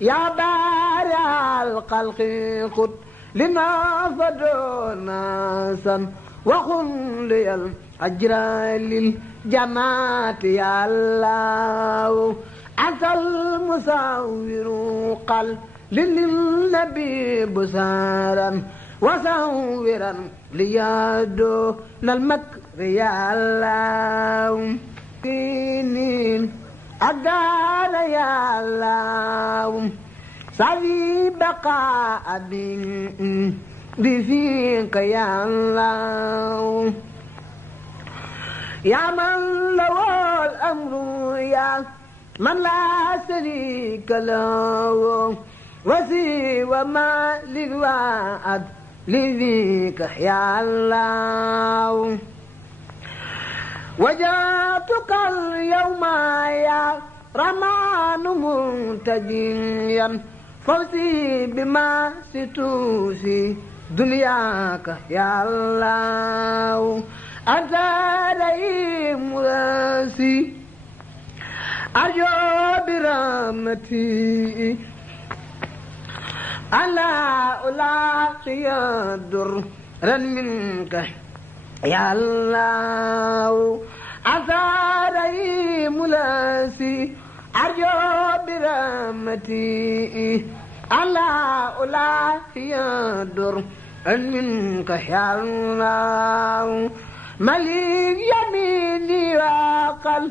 يا بارع الخلق خذ لنا فدوناسا وخن لي الأجر للجماعة يا الله أنت المصور قل للنبي بسارا وصورا ليادو المكر يا الله فينين أقال يا الله سعي بقاء بفيك يا الله يا من له الأمر يا من لا شريك له وسوى ما للوعد لذيك يا الله وجاتك اليوم يا رمان منتجيا فوزي بما ستوسي دنياك يا الله أنت رئيم راسي أرجو برحمتي ألا ألاقي درا منك يا الله أنت رئيم راسي أرجو برحمتي ألا ألاقي درا منك يا الله مليك يميني وقل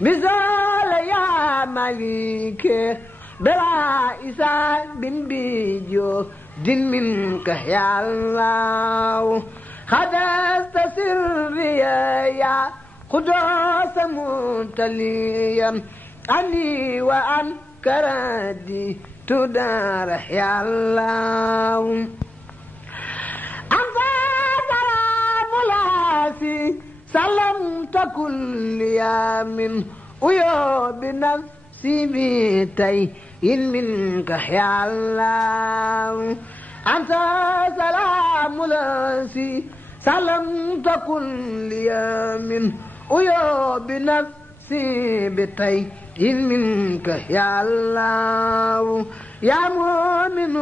مثال يا مليك بلا إسان بن بيجو دين منك يا الله خدست سري يا قدوس متليا أني وأن كردي تدار يا الله أنت سلام لاسي سلمت كل يوم ويوم بنفسي بيتي منك يا الله أنت سلام لاسي سلمت كل يوم ويوم بنفسي بيتي منك يا الله يا مؤمن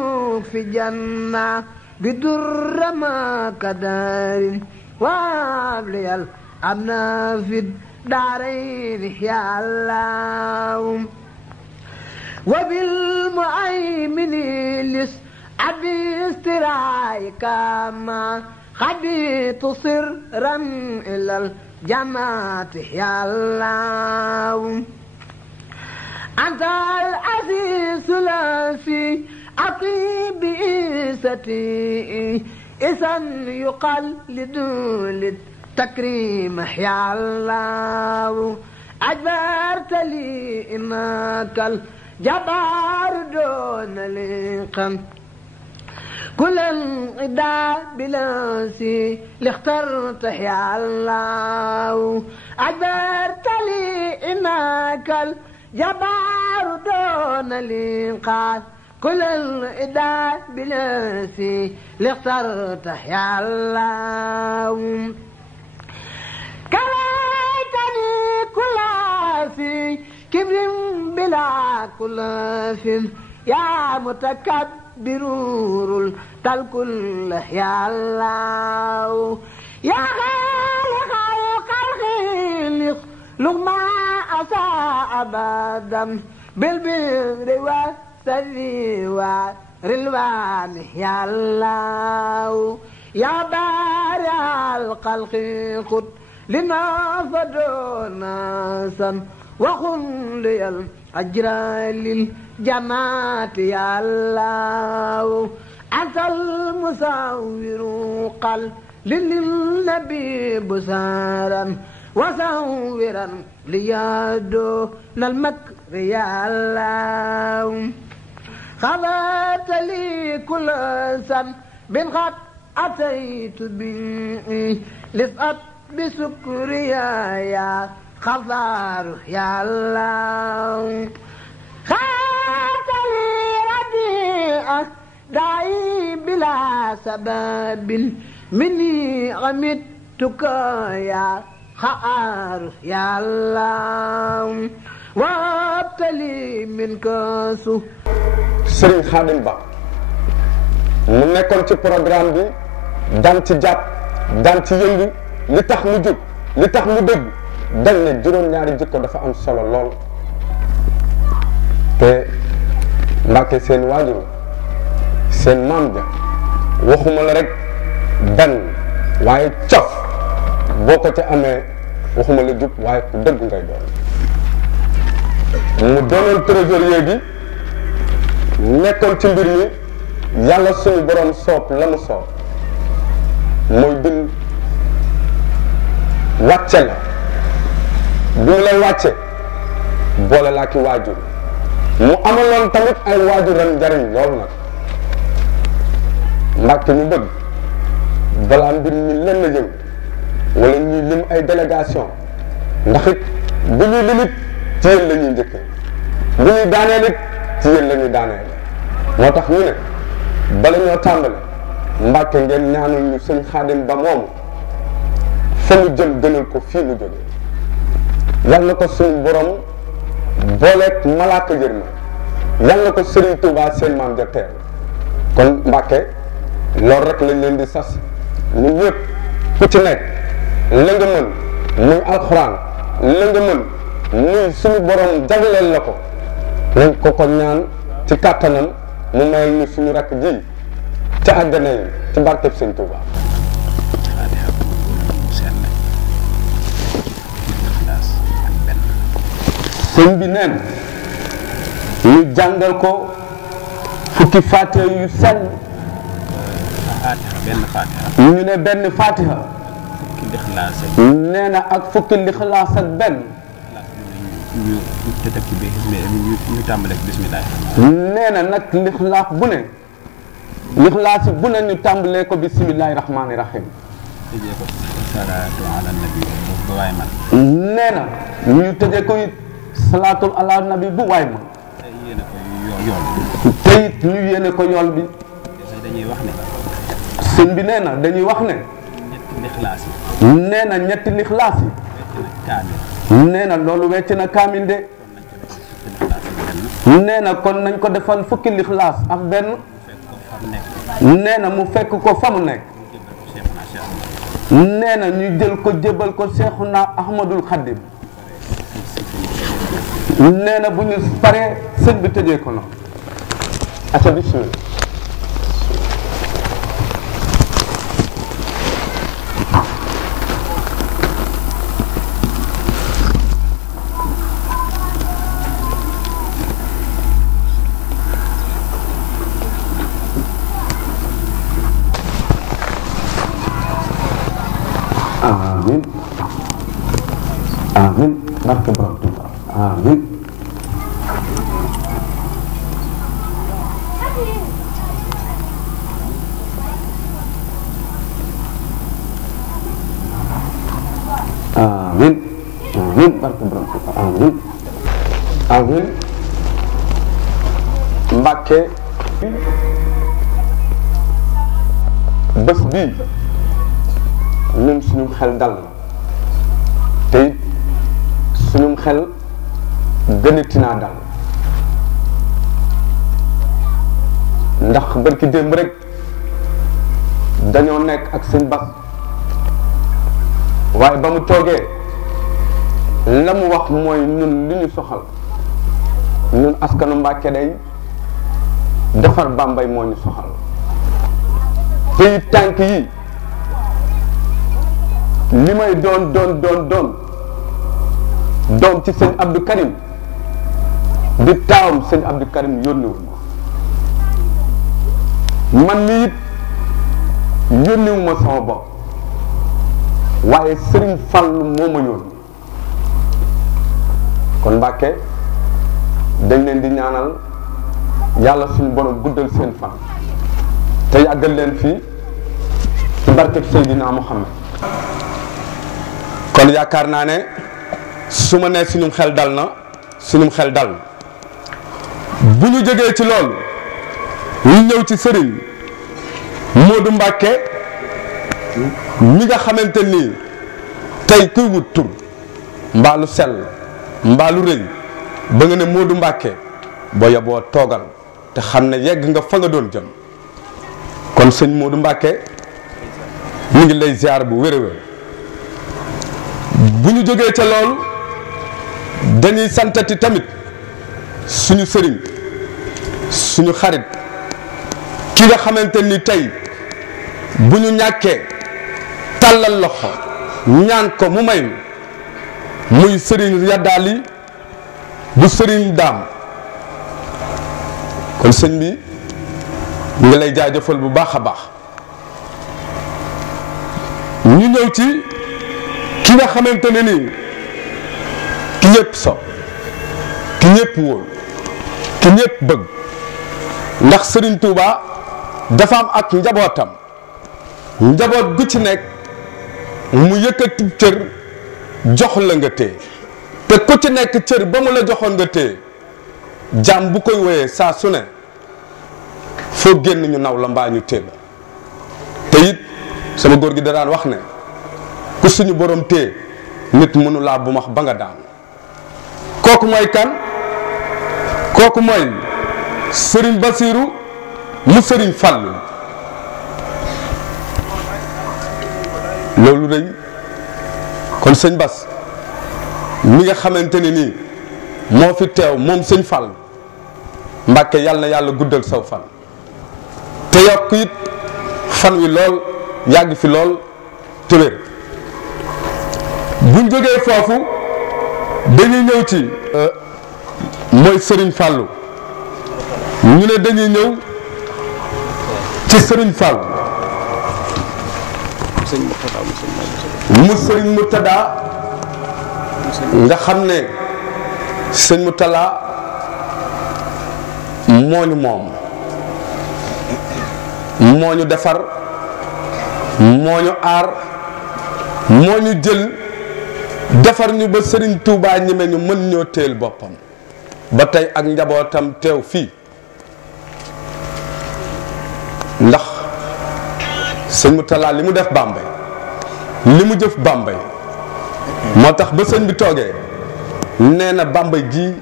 في جنة بدر ما كدار وابلي الأمن في الدارين يا الله وبالمؤمن لس أبي استرايك ما خبيت سرا إلى الجماعة يا الله أنت العزيز الذي أطيب إيستي إذن يقال لدول التكريم يا الله أجبرت لي إنك الجبار دون لقم كل انقضاء بلاسي لاخترت يا الله أجبرت لي إنك الجبار دون لقم كل الإداء بلاسي لاخترت يا الله كليتني كل في كبر بلا كل في يا متكبر الكل يا الله يا خالق الخلق لغما أساء أبدا بالبر والسري والرلوان يا الله يا بارع الخلق خذ لنا فدوناسا وخن لي الأجر للجماعة يا الله أنت المصور قل للنبي بسارا وصورا ليادو المكر يا الله خذت لي كل سن بن قد أتيت به لفأت بسكريا يا خضار يا الله خذت لي رديئة داعي بلا سبب مني غمدتك يا خار يا الله وابتلي منك سوء Serigne Khadim Ba mu nekkoon ci programme bi daan ci jàpp daan ci yëngu li tax mu jóg li tax mu dëgg dañ ne juróom-ñaari jikko dafa am solo lool te Mbàkke seen waajur seen maam ja waxuma la rek benn waaye cof boo ko ca amee waxuma la jub waaye ku dëgg ngay doon mu doonoon trésorier bi nekkoon ci mbir mi yàlla suñu borom soob la mu soob mooy bind wàcce la bi mu lay wàcce boole laa ki waajur mu amaloon tamit ay waajuram njariñ loolu nag Mbàkke ñu bëgg balaa mbir mi lenn yëngu wala ñuy lim ay délégation ndax it bu ñuy limit ci yéen la ñuy njëkkee bu ñuy daaneel it ci yéen la ñuy daaneel moo tax ñu ne bala ñoo tàmbale Mbàkke ngeen ñaanal ñu sëñ Xaadim Ba moomu fa mu jëm gënal ko fii mu jógee yal na ko suñu borom booleeg malaaka yërma yal na ko Serigne Touba seen maam ja teer kon Mbàkke loolu rek lañ leen di sas ñun ñëpp ku ci nekk la nga mën muy alxuraan la nga mën muy suñu borom jagleel la ko nañ ko ñaan ci kàttanam mu mayal ñu suñu rakk ji ca àjjana yi ci barkeb Sëñ Touba. sëñ bi neen ñu jàngal ko fukki fatiha yu sell ñu ne benn fatiha nee na ak fukki lixlaas ak benn ñu tàmbale bismillah nee na nag lixlaas bu ne ñu tàmbalee ko bismillahi rahmaani rahim nee na ñu tëjee ko it salaatul ala nabi bu waay ma te it ñu yéene ko yool bi dañuy wax ne sëñ bi nee na dañuy wax ne nee na ñetti lixlaas yi nee na loolu wecc na kaamil de nee na kon nañ ko defal fukki lixlaas ak benn nee na mu fekk ko fa mu nekk nee na ñu jël ko jébal ko Seexuna Ahmadul Xadim nee na bu ñu paree sëñ bi tëjee ko noonu aca bismillah amin amin barke borom Tuuba amin amin amin barke borom Tuuba amin amin Mbàkke bés bii ñun suñu xel dal na te it suñu xel gënati naa dal ndax barki démb rek dañoo nekk ak seen bas waaye ba mu toogee la mu wax mooy ñun li ñu soxal ñun askanu Mbàkke day defar Bambey moo ñu soxal te it tànk yi li may doon ci sëñ Abdou Karim di taawam sëñ Abdou Karim yónniwul ma man mii it yónniwu ma sama bopp waaye Sëriñ Fallu moo ma yónni kon Mbàkke dañ leen di ñaanal yàlla suñu borom guddal seen fan te yàggal leen fii ci barkeb Seydina Muhammad kon yaakaar naa ne su ma nee suñum xel dal na suñum xel dal bu ñu jógee ci loolu ñu ñëw ci sëriñ Modou Mbàkke ñi nga xamante nii tey kuy wut tur mbaalu sell mbaalu rëy ba nga ne Modou Mbacke boo yeboo toogal te xam ne yegg nga fa nga doon jëm kon sëñ Modou Mbacke mu ngi lay ziar bu wér a wér bu ñu jógee ca loolu dañuy santati tamit suñu sëriñ suñu xarit ki nga xamante ni tey bu ñu ñàkkee tàllal loxo ñaan ko mu may muy sëriñ Yaddaali bu sëriñ Daam kon sëñ bi ñu ngi lay jaajëfal bu baax a baax ñu ñëw ci ki nga xamante ne nii ki ñëpp so ki ñëpp wóol ki ñëpp bëgg ndax Serigne Touba dafa am ak njabootam njaboot gu ci nekk mu yëkkati cër jox la nga téye te ku ci nekk cër ba mu la joxoon nga téye jaam bu koy woyee saa su ne foo génn ñu naw la mbaa ñu téye la te it sama góor gi da daan wax ne ku suñu borom téye nit mënu laa bu max ba nga daan kooku mooy kan kooku mooy Serigne Bassirou mu Serigne Fallou loolu day kon sëñ Bass mi nga xamante ne nii moo fi teew moom sëñ Fallou Mbàkke yàlla na yàlla guddal saw fan te yokk it fan wi lool yàgg fi lool te wér buñ jógee foofu dañuy ñëw ci mooy Serigne Fallou ñu ne dañuy ñëw ci Serigne Fallou mu Serigne Murtada nga xam ne sëñ Murtada moo ñu moom moo ñu defar moo ñu aar moo ñu jël defar ñu ba Serigne Touba ñeme ñu mën ñoo teel boppam ba tey ak njabootam teew fii ndax sëñ Murtada li mu def Bambey li mu jëf Bambey moo tax ba sëñ bi toogee nee na Bambey ji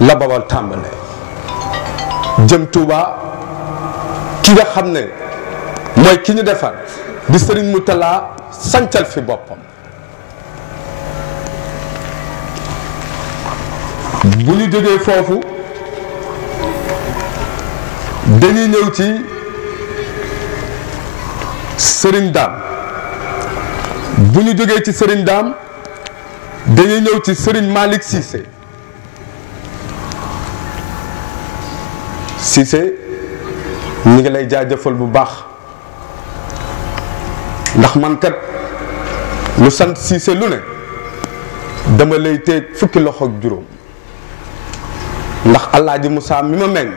la Bawol tàmbale jëm Touba ki nga xam ne mooy ki ñu defar di Serigne Murtada sancal fi boppam bu ñu jógee foofu dañuy ñëw ci Serigne Dame bu ñu jógee ci Serigne Dame dañuy ñëw ci Serigne Malick Cissé Cissé ñu ngi lay jaajëfal bu baax ndax man kat lu sant Cissé lu ne dama lay teeg fukki loxo ak juróom ndax Alaaji Moussa mi ma meññ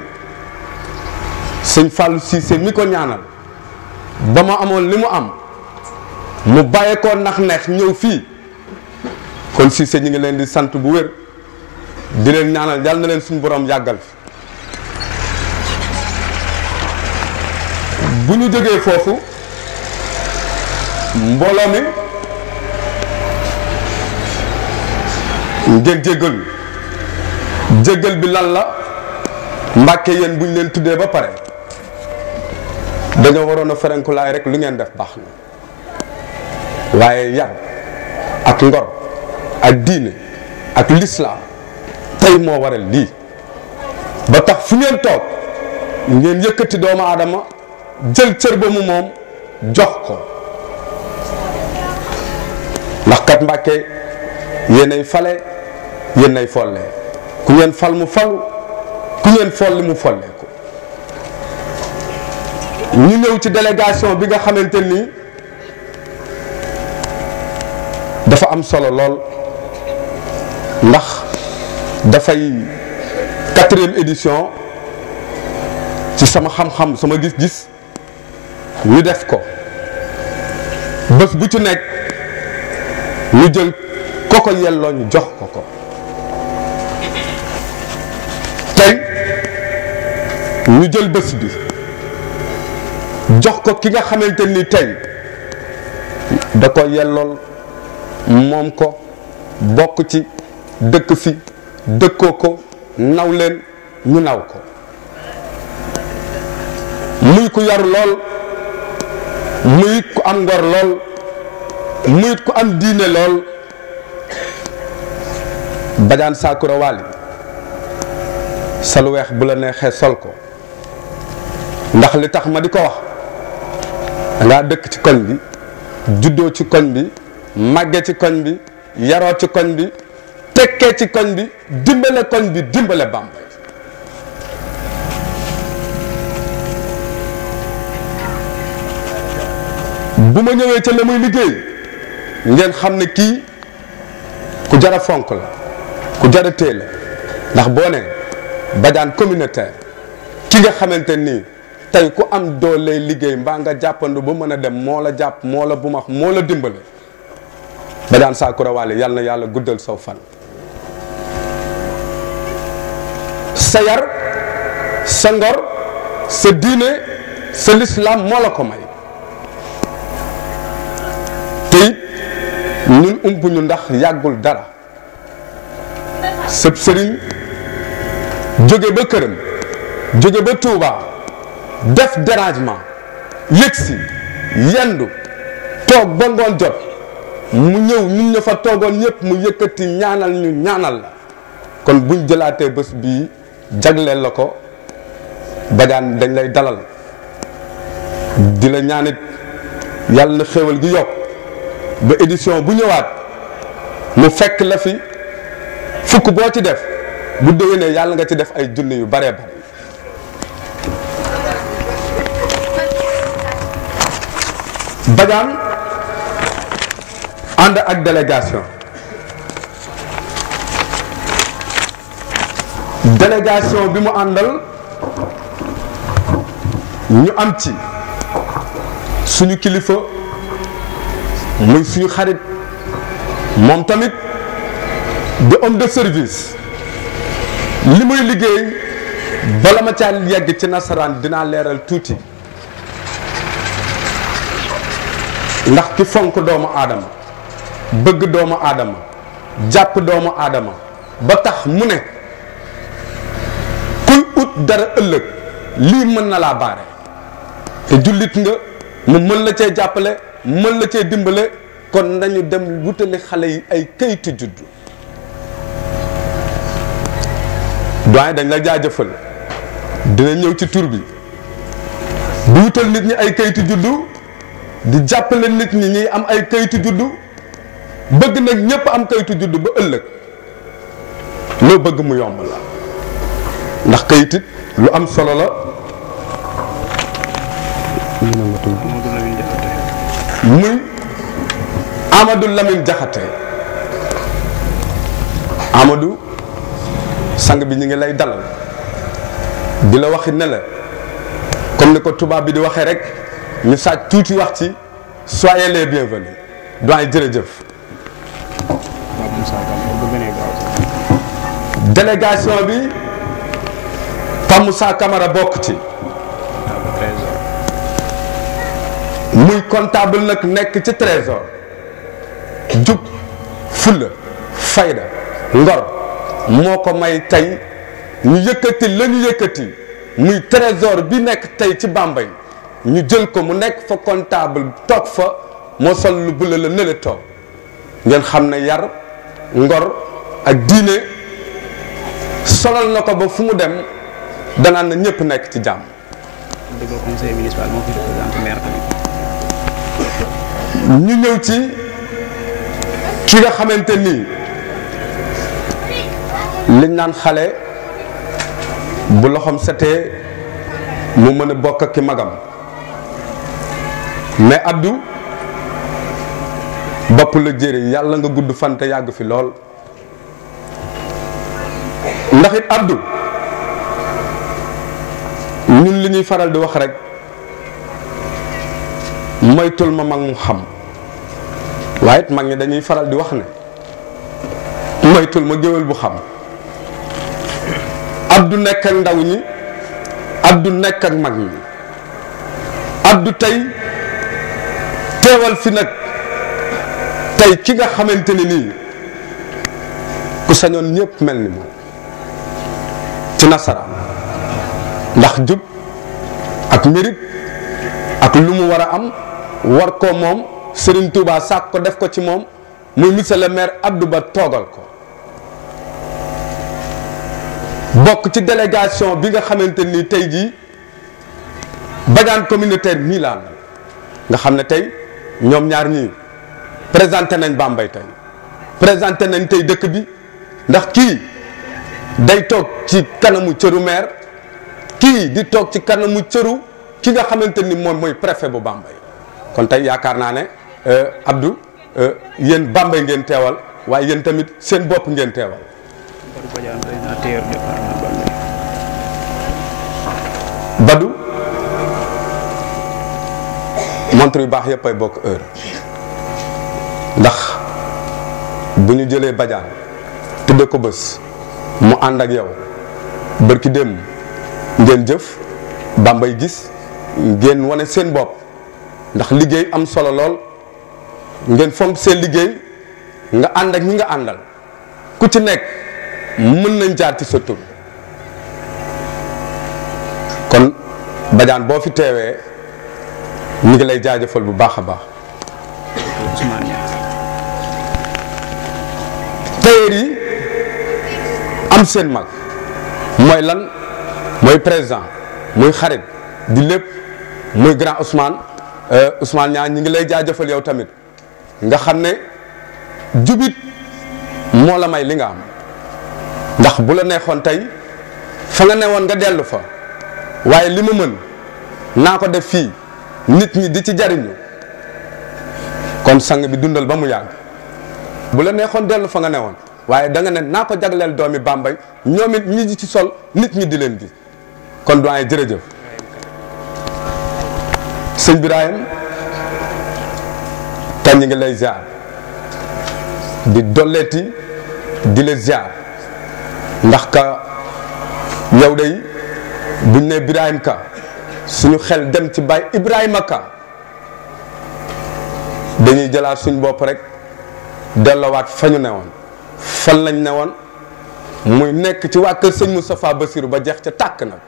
sëñ Fallou Cissé mi ko ñaanal ba ma amoon li mu am mu bàyyeekoo nax neex ñëw fii kon Cissé ñu ngi leen di sant bu wér di leen ñaanal yàlla na leen suñu borom yàggal fi bu ñu jógee foofu mbooloo mi ngeen jéggal bi lan la Mbàkke yéen bu ñu leen tuddee ba pare dañoo waroon a ferenkulaay rek lu ngeen def baax na waaye yar ak ngor ak diine ak lislaam tey moo waral lii ba tax fu ngeen toog ngeen yëkkati doomu aadama jël cër ba mu moom jox ko ndax kat Mbàkke yéenay fale yéenay folle ku ngeen fal mu falu ku ngeen folli mu folle ko ñu ñëw ci délégation bi nga xamante ni dafa am solo lool ndax dafay 4e édition ci sama xam-xam sama gis-gis ñu def ko bés bu ci nekk ñu jël koko yelloo ñu jox ko tey ñu jël bés bi jox ko ki nga xamante ni tey da ko yellool moom ko bokk ci dëkk fi dëkkoo ko naw leen ñu naw ko muy ku yaru lool muy ku am ngor lool muy ku am diine lool Badiane Sakura Wali sa lu weex bu la neexee sol ko ndax li tax ma di ko wax dangaa dëkk ci koñ bi juddoo ci koñ bi màgge ci koñ bi yaroo ci koñ bi tekkee ci koñ bi dimbale koñ bi dimbale Bambey bu ma ñëwee ca la muy liggéey ngeen xam ne kii ku jara fonk la ku jara téye la ndax boo ne Badiane communautaire ki nga xamante nii tey ku am doole liggéey mbaa nga jàppandu ba mën a dem moo la jàpp moo la bumax moo la dimbale Badiane Sakura Wali yàlla na yàlla guddal saw fan sa yar sa ngor sa diine sa lislaam moo la ko may te it ñun ump ñu ndax yàggul dara sëb sëriñ jóge ba këram jóge ba Touba def dérangement yëgsi yendu toog ba ngoon jot mu ñëw ñun ña fa toogoon ñëpp mu yëkkati ñaanal ñu ñaanal la kon buñ jëlaatee bés bii jagleel la ko Badiane dañ lay dalal di la ñaanit yàlla na xéewal gi yokk ba édition bu ñëwaat mu fekk la fi fukk boo ci def bu déwénee yàlla nga ci def ay junni yu baree bare Badiane ànd ak délégation bi mu àndal ñu am ci suñu kilifa muy suñu xarit moom tamit de homme de service li muy liggéey bala ma caa yegg ci nasaraan dinaa leeral tuuti ndax ki fonk doomu aadama bëgg doomu aadama jàpp doomu aadama ba tax mu ne kuy ut dara ëllëg lii mën na laa baare te jullit nga mu mën la cee jàppale mën la cee dimbale kon nañu dem wutali xale yi ay kayitu juddu doyen dañ la jaajëfal dina ñëw ci tur bi di wutal nit ñi ay kayitu juddu di jàppale nit ñi ñuy am ay kayitu juddu bëgg nag ñëpp am kayitu juddu ba ëllëg loo bëgg mu yomb la ndax kayit it lu am solo la muy Amadou Lamine Diakhaté Amadou sang bi ñu ngi lay dalal di la waxi ne la comme ni ko tubaab bi di waxee rek ñu saaj tuuti wax ci soyez les bienvenus doyen jërëjëf délégation bi Pape Moussa Camara bokk ci muy comptable nag nekk ci trésor jub fulla fayda ngor moo ko may tey ñu yëkkati la ñu yëkkati muy trésor bi nekk tey ci Bambey ñu jël ko mu nekk fa comptable toog fa moo sol lu bula la nële toog ngeen xam ne yar ngor ak diine solal na ko ba fu mu dem danaan na ñëpp nekk ci jàmm. conseil municipal moo fi représenté maire tamit. ñu ñëw ci ki nga xamante nii liñ naan xale bu loxoom setee mu mën a bokk ak ki magam mais Abdou bopp la jëriñ yàlla nga gudd fan te yàgg fi lool ndax it Abdou ñun li ñuy faral di wax rek moytul ma mag mu xam waaye it mag ñi dañuy faral di wax ne moytul ma géwél bu xam Abdou nekk ak ndaw ñi Abdou nekk ak mag ñi Abdou tey teewal fi nag tey ki nga xamante ni nii ku ku sañoon ñëpp mel ni moom ci nasaraan ndax jub ak mérite ak lu mu war a am war ko moom Serigne Touba sàkk ko def ko ci moom muy monsieur le maire Abdou Ba toogal ko bokk ci délégation bi nga xamante ni tey jii Badiane communautaire mii laa nga xam ne tey ñoom ñaar ñii présenté nañ Bambey tey présenté nañ tey dëkk bi ndax kii day toog ci kanamu cëru maire kii di toog ci kanamu cëru ki nga xamante ni moom mooy préfet bu Bambey kon tey yaakaar naa ne Abdou yéen Bambey ngeen teewal waaye yéen tamit seen bopp ngeen teewal. Badou montre yu baax yëpp ay bokk heure ndax bu ñu jëlee Badiane tudde ko bés mu ànd ak yow bërki dem ngeen jëf Bambey gis ngeen wane seen bopp ndax liggéey am solo lool ngeen fonk seen liggéey nga ànd ak ñi nga àndal ku ci nekk mën nañ jaar ci sa tur kon Badiane boo fi teewee ñu ngi lay jaajëfal bu baax a baax. tailleur yi am seen mag mooy lan mooy président muy xarit di lépp muy grand Ousmane ñaa ñi ngi lay jaajëfal yow tamit nga xam ne jubit moo la may li nga am ndax bu la neexoon tey fa nga newoon nga dellu fa waaye li ma mën naa ko def fii nit ñi di ci jariñu kon sang bi dundal ba mu yàgg bu la neexoon dellu fa nga newoon waaye da nga ne naa ko jagleel doomi Bambey ñoom it ñi ci sol nit ñi di leen gis kon doyen jërëjëf sëñ Birahim te ñi ngi lay ziar di dolleeti di la ziar ndax ka yow day buñ ne Birahim Ka suñu xel dem ci Baye Ibrahima Ka dañuy jëlaat suñ bopp rek dellowaat fa ñu newoon fan lañ newoon muy nekk ci waa kër sëñ Moustapha Bassirou ba jeex ca tàkk nag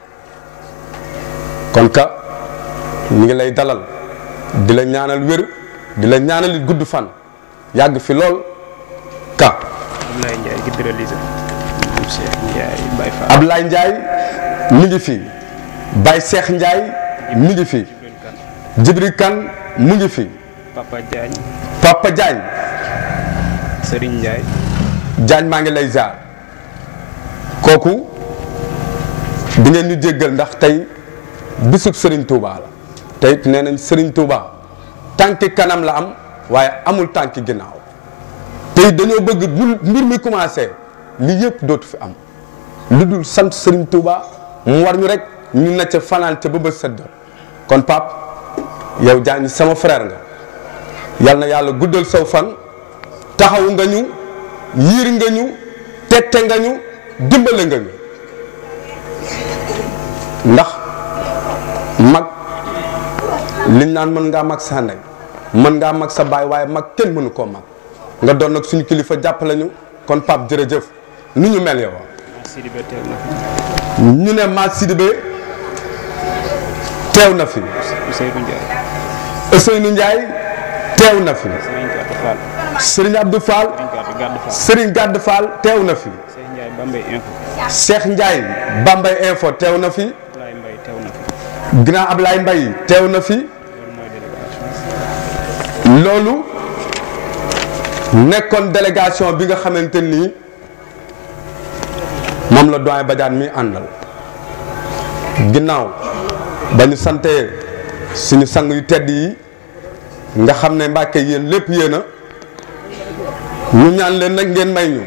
kon ka ñu ngi lay dalal di la ñaanal wér di la ñaanal gudd fan yàgg fi lool ka Ablaye Ndiaye guide religieux Cheikh Ndiaye Baye Fall Ablaye Ndiaye mi ngi fi Baye Cheikh Ndiaye mi ngi fi Jibril Kane mu ngi fi Papa Diagne Serigne Ndiaye Diagne maa ngi lay ziar kooku di ngeen ñu jéggal ndax tey bisub Serigne Touba la tey nee nañ Serigne Touba tànki kanam la am waaye amul tànki ginnaaw tey dañoo bëgg bu mbir mi commencé li yëpp dootu fi am lu dul sant Serigne Touba mu war ñu rek ñu necc fanaan ca ba bët sedd kon Pape yow Diagne sama frère nga yal na yàlla guddal saw fan taxaw nga ñu yiir nga ñu tette nga ñu dimbale nga ñu ndax mag liñ naan mën ngaa mag sa ndey mën ngaa mag sa baay waaye mag kenn mënu koo mag nga doon nag suñu kilifa jàppale ñu kon Pape jërëjëf nu ñu mel yow ñu ne Ma Sidibé teew na fi Ousseynou Ndiaye teew na fi Serigne Abdou Fall Serigne Gadd Fall teew na fi Cheikh Ndiaye Bambey Info teew na fi Grand Ablaye Mbaye teew na fi loolu nekkoon délégation bi nga xamante nii moom la doyen Badiane mi àndal ginnaaw ba ñu santee suñu sang yu tedd yi nga xam ne Mbàkke yéen lépp yéen a ñu ñaan leen nag ngeen may ñu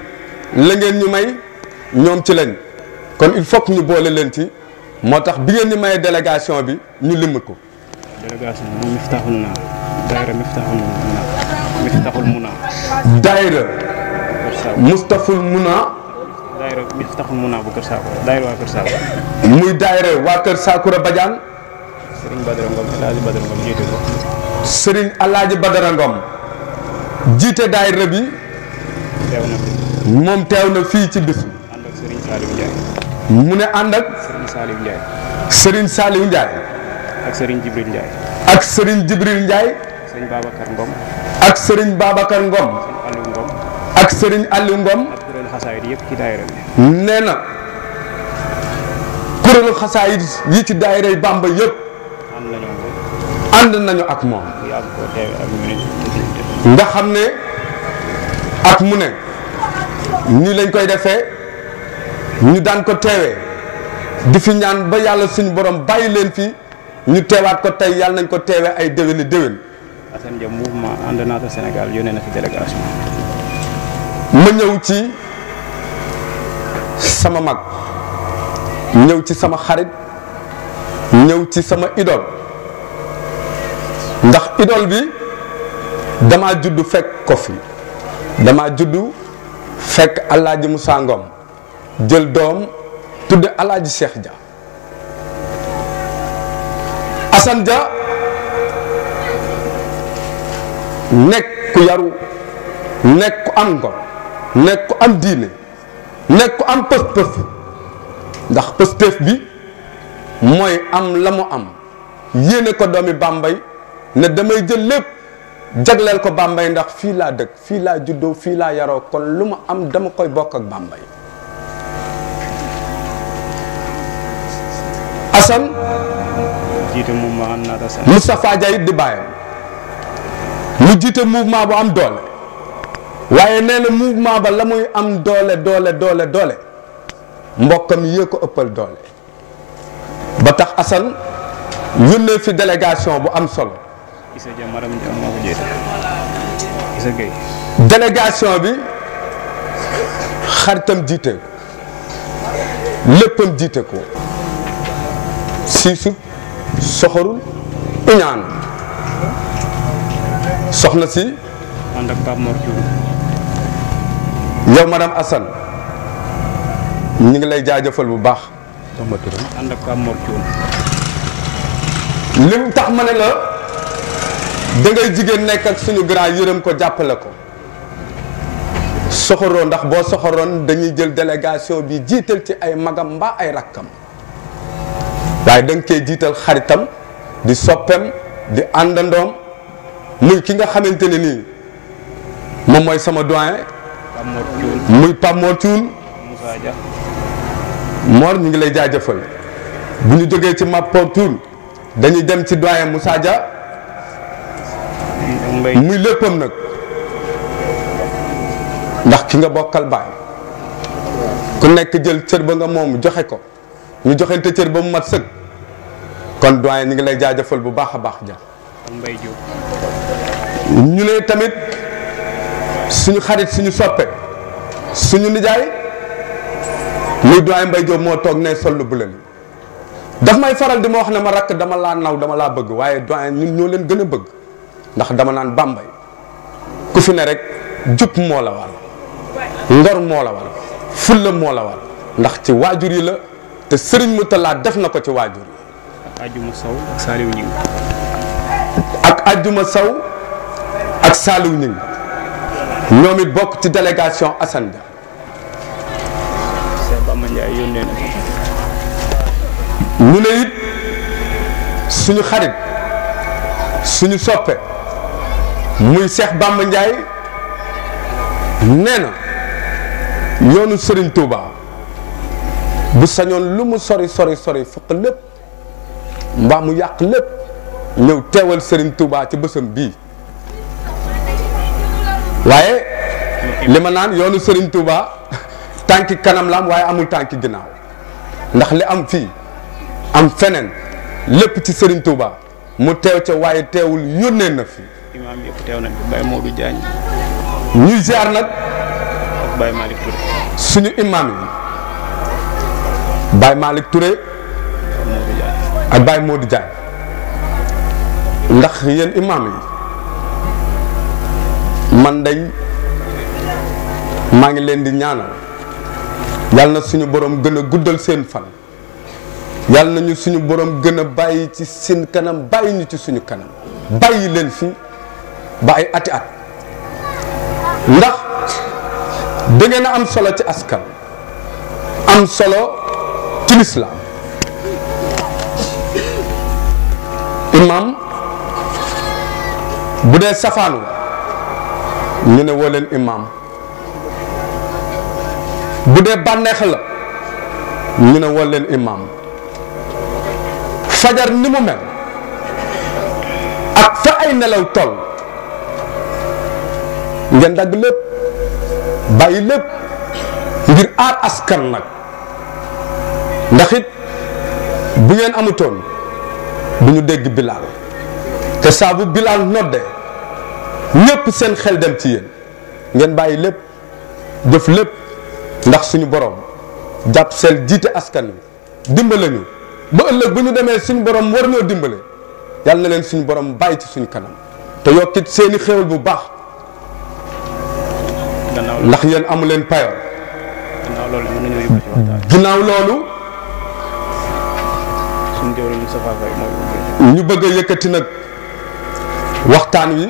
la ngeen ñu may ñoom ci lañ kon il faut que ñu boole leen ci moo tax bi ngeen ñu mayee délégation bi ñu limut ko. délégation bi Miftahul Muna daayira Miftahul Muna. daayira Miftahul Muna. daayira Miftahul Muna bu Kër Sakura daayira waa Kër Sakura. muy daayira waa Kër Sakura Badiane. Serigne Badara Ngom El Hadj Badara Ngom jiite ko. Serigne El Hadj Badara Ngom jiite daayira bi. teew na fi. moom teew na fii ci bis bi. ànd ak Serigne Saliou Ndiaye. mu ne ànd ak. Serigne Saliou Ndiaye. Serigne Saliou Ndiaye. ak Serigne Jibril Ndiaye. ak Serigne Jibril Ndiaye. Serigne Babacar Ngom. ak Serigne Babacar Ngom. Serigne Aliou Ngom. ak Serigne Aliou Ngom. ak kuréelu xasaayid yëpp ci daayira bi. nee na kuréelu xasaayid yi ci daayira Bamba yëpp. ànd nañu ak moom. nga xam ne at mu ne nii lañ koy defee ñu daan ko teewee di fi ñaan ba yàlla suñu borom bàyyi leen fi ñu teewaat ko tey yàlla nañ ko teewee ay déwéni déwén. Assane Dia mouvement ànd naata Sénégal yónnee na fi délégation. ma ñëw ci sama mag ñëw ci sama xarit ñëw ci sama idole ndax idole bi damaa juddu fekk ko fi damaa juddu fekk Alaaji Moussa Ngom jël doom tudde Alaaji Cheikh Dia. Assane Dia nekk ku yaru nekk ku am ngor nekk ku am diine nekk ku am pës-pës ndax pës-pës bi mooy am la mu am yéene ko doomi Bambey ne damay jël lépp jagleel ko Bambey ndax fii laa dëkk fii laa juddoo fii laa yaroo kon lu ma am dama koy bokk ak Bambey. Assane jiite mouvement ànd naata Sénégal. Moustapha Dia it di bàyyam mu jiite mouvement bu am doole waaye nee na mouvement ba la muy am doole mbokkam yee ko ëppal doole ba tax Assane yónnee fi délégation bu am solo. Issa Dia madame Dia moo ko jiite. Issa Gueye. délégation bi xaritam jiite ko léppam jiite ko siisut soxorul uñaan soxna si. ànd ak Pape Mor Thioune. yow madame Assane ñu ngi lay jaajëfal bu baax. ànd ak Pape Mor Thioune. lim tax ma ne la da ngay jigéen nekk ak suñu grand yërëm ko jàppale ko soxoroon ndax boo soxoroon dañuy jël délégation bi jiital ci ay magam mbaa ay rakkam waaye da nga koy jiital xaritam di soppeem di àndandoom muy ki nga xamante ne nii moom mooy sama doyen. Pape Mor Thioune. muy Pape Mor Thioune. Moussa Dia. Mor ñu ngi lay jaajëfal bu ñu jógee ci Pape Mor Thioune dañuy dem ci doyen Moussa Dia. muy léppam nag ndax ki nga bokkal baay ku nekk jël cër ba nga moom joxe ko ñu joxante cër ba mu mat sëg kon doyen ñu ngi lay jaajëfal bu baax a baax ja Mbaye Diop. ñu ne tamit suñu xarit suñu soppe suñu nijaay muy doyen Mbaye Diop moo toog ne sol lu bu leen daf may faral di ma wax ne ma rakk dama laa naw dama laa bëgg waaye doyen ñun ñoo leen gën a bëgg ndax dama naan Bambey ku fi ne rek jub moo la war ngor moo la war fulla moo la war ndax ci waajur yi la te Serigne Moutalla def na ko ci waajur yi. ak Adjuma Sow ak Saliou Ñing. ak Adjuma Sow ak Saliou Ñing ñoom it bokk ci délégation Assane Dia. Cheikh Bamba Ndiaye yónnee na. ñu ne it suñu xarit suñu soppe muy Cheikh Bamba Ndiaye nee na yoonu Serigne Touba bu sañoon lu mu sori fukk lépp mbaa mu yàq lépp ñëw teewal Serigne Touba ci bësam bii waaye li ma naan yoonu Serigne Touba tànki kanam la am waaye amul tànki ginnaaw ndax li am fii am feneen lépp ci Serigne Touba mu teew ca waaye teewul yónnee na fi. imaam yëpp teew nañ fi Baye Modou Diagne. ñuy ziar nag. ak Baye Malick Touré. suñu imaam yi Baye Malick Touré ak Baye Modou Diagne ndax yéen imaam yi man day maa ngi leen di ñaanal yàlla na suñu borom gën a guddal seen fan yàlla nañu suñu borom gën a bàyyi ci seen kanam bàyyi ñu ci suñu kanam bàyyi leen fi ba ay ati at ndax da ngeen a am solo ci askan am solo ci lislaam imam bu dee safaanu ñu ne woo leen imam bu dee bànneex la ñu ne woo leen imam fajar ni mu mel ak fa ay nelaw toll ngeen dagg lépp bàyyi lépp ngir aar askan nag ndax it bu ngeen amutoon bu ñu dégg bilaal te saa bu bilaal nodde ñépp seen xel dem ci yéen ngeen bàyyi lépp jëf lépp ndax suñu borom jàpp seen jiite askan wi dimbale ñu ba ëllëg bu ñu demee suñu borom war ñoo dimbale yàlla na leen suñu borom bàyyi ci suñu kanam te yokkit seeni xéewal bu baax ndax yéen amu leen payoor ginnaaw loolu ñu bëgg a yëkkati nag waxtaan wi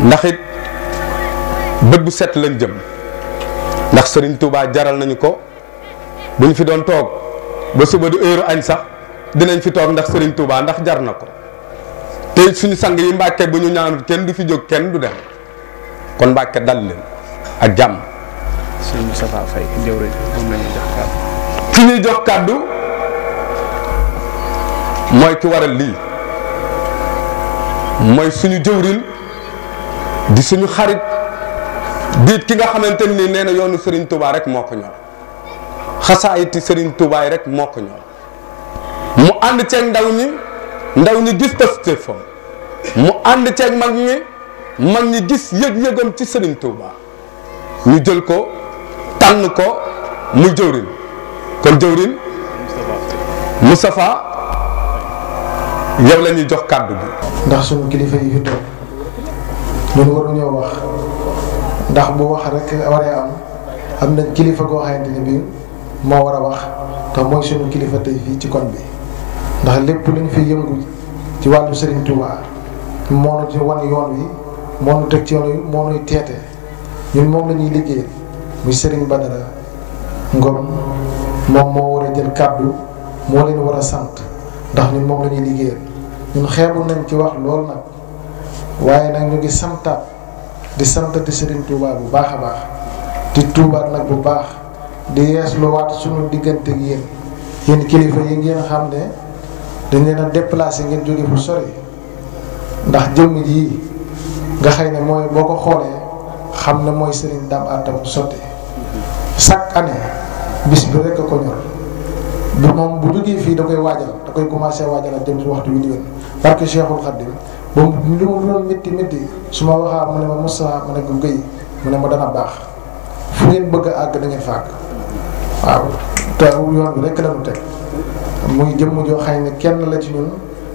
ndax it bët bu set lañ jëm ndax Serigne Touba jaral nañu ko bu ñu fi doon toog ba suba du heure añ sax dinañ fi toog ndax Serigne Touba ndax jar na ko te suñu sang yi Mbàkke bu ñu ñaanul kenn du fi jóg kenn du dem kon Mbàkke dal leen ak jàmm. Serigne Moustapha Faye jëwriñ moom la ñuy jox kàddu. ki ñuy jox kàddu mooy ki waral lii mooy suñu jëwriñ di suñu xarit diit ki nga xamante ni nee na yoonu Serigne Touba rek moo ko ñor xasaayiti Serigne Touba rek moo ko ñor mu ànd ceeg ndaw ñi gis pastéefam mu ànd ceeg mag ñi gis yëg-yëgam ci Serigne Touba ñu jël ko tànn ko muy jëwriñ kon jëwriñ Moustapha yow la ñuy jox kàddu gi. ndax suñu kilifa yi fi toog ñun waruñoo wax ndax bu wax rek waree am nañ kilifa goo xamante ne bii moo war a wax te mooy suñu kilifa tey fii ci kon bi ndax lépp luñ fi yëngu ci wàllu Serigne Touba moo nu ci wan yoon wi moo nu teg ci yoon wi moo nuy teete ñun moom la ñuy liggéey muy Serigne Badara Ngom moom moo war a jël kàddu moo leen war a sant ndax ñun moom la ñuy liggéeyal ñun xeebu nañ ci wax lool nag waaye nag ñu ngi santaat di santati Serigne Touba bu baax a baax di tuubaat nag bu baax di yeesluwaat suñu diggante ak yéen kilifa yi ngeen xam ne dañ leen a déplacé ngeen jóge fu sori ndax jëmm ji nga xëy ne mooy boo ko xoolee xam ne mooy Serigne Dame Atam Sotti chaque année bis bi rek a ko ñor bu moom bu jógee fii da koy waajal da koy commencé waajal ak jëm si waxtu wi di wén parce que Cheikhul Khadim ba mu lu mu doon métti su ma waxaa mu ne ma Moussa ma ne ko Guèye mu ne ma dana baax fu ngeen bëgg a àgg da ngeen fa àgg waaw te yoon bi rek la ñu teg muy jëmm joo xëy ne kenn la ci ñun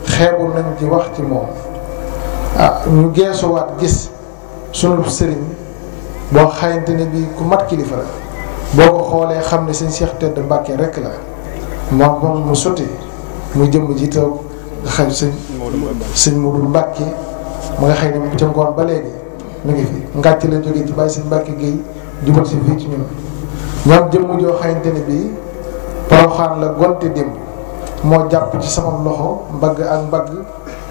xeebu nañ ci wax ci moom ñu geesuwaat gis sunu sëriñ boo xayante ne bii ku mat kilifa la boo ko xoolee xam ne sëñ Cheikh Tedd Mbàkke rek la moom mu sotti muy jëmm ji toog nga xam sëñ Modou Mbàkke ma nga xëy ne ca ngoon ba léegi mu ngi fi ngàcc la jógee ci bàyyi sëñ Mbàkke Guèye jubal si fii ci ñun ñoom jëmm joo xayante ne bii Poroxaan la gonte démb moo jàpp ci sama loxo mbagg ak mbagg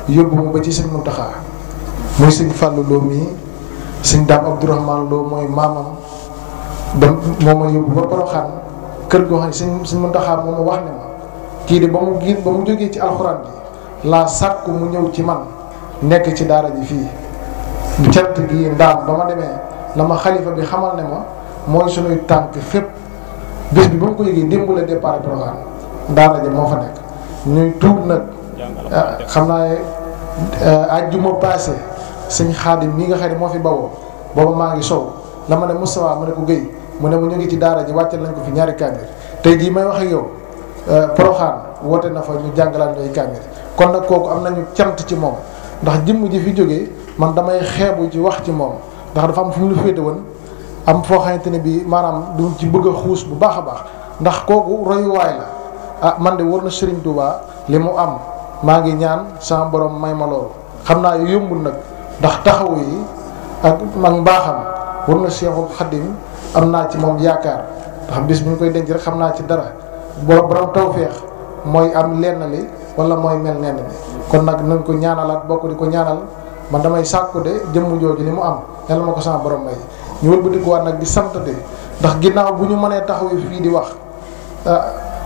yóbbu mu ba ci sëñ Muntaxa muy sëñ Fàllu Lo mii sëñ Daam Abdourahmane Lo mooy maamam dem moo ma yóbbu ba Poroxaan kër goo xam ne sëñ Muntaxa moo ma wax ne ma kii de ba mu jógee ci alxuraan bi laa sàkku mu ñëw ci man nekk ci daara ji fii bu cant gi ndaam ba ma demee la ma xalifa bi xamal ne ma mooy sunuy tànk fépp bis bi ba mu ko yëgee démb la départ Poroxaan daara ji moo fa nekk ñuy tuub nag xam naa àjjuma passé sëñ Xaadim mii nga xam ne moo fi bawoo booba maa ngi sow la ma ne Moustapha ma ne ko Guèye mu ne ma ñu ngi ci daara ji wàccal nañ ko fi ñaari kaamir tey jii may wax ak yow Poroxaan woote na fa ñu jàngalaat ñooy kaamir kon nag kooku am nañu cant ci moom ndax jëmm ji fi jógee man damay xeebu ci wax ci moom ndax dafa am fu mu lu féete woon am foo xamante ne bii maanaam du ci bëgg a xuus bu baax a baax ndax kooku royuwaay la man de war na Serigne Touba li mu am maa ngi ñaan sama borom may ma loolu xam naa yombul nag ndax taxawu yi ak mbaaxam war na Cheikhul Khadim am naa ci moom yaakaar ndax bis bu ñu koy denc rek xam naa ci dara borom tawféex mooy am lenn li wala mooy mel nenn li kon nag nañ ko ñaanalaat bokk di ko ñaanal man damay sàkku de jëmm jooju li mu am yàlla ma ko sama borom may ñu wëlbatikuwaat nag di santate ndax ginnaaw bu ñu mënee taxaw fii di wax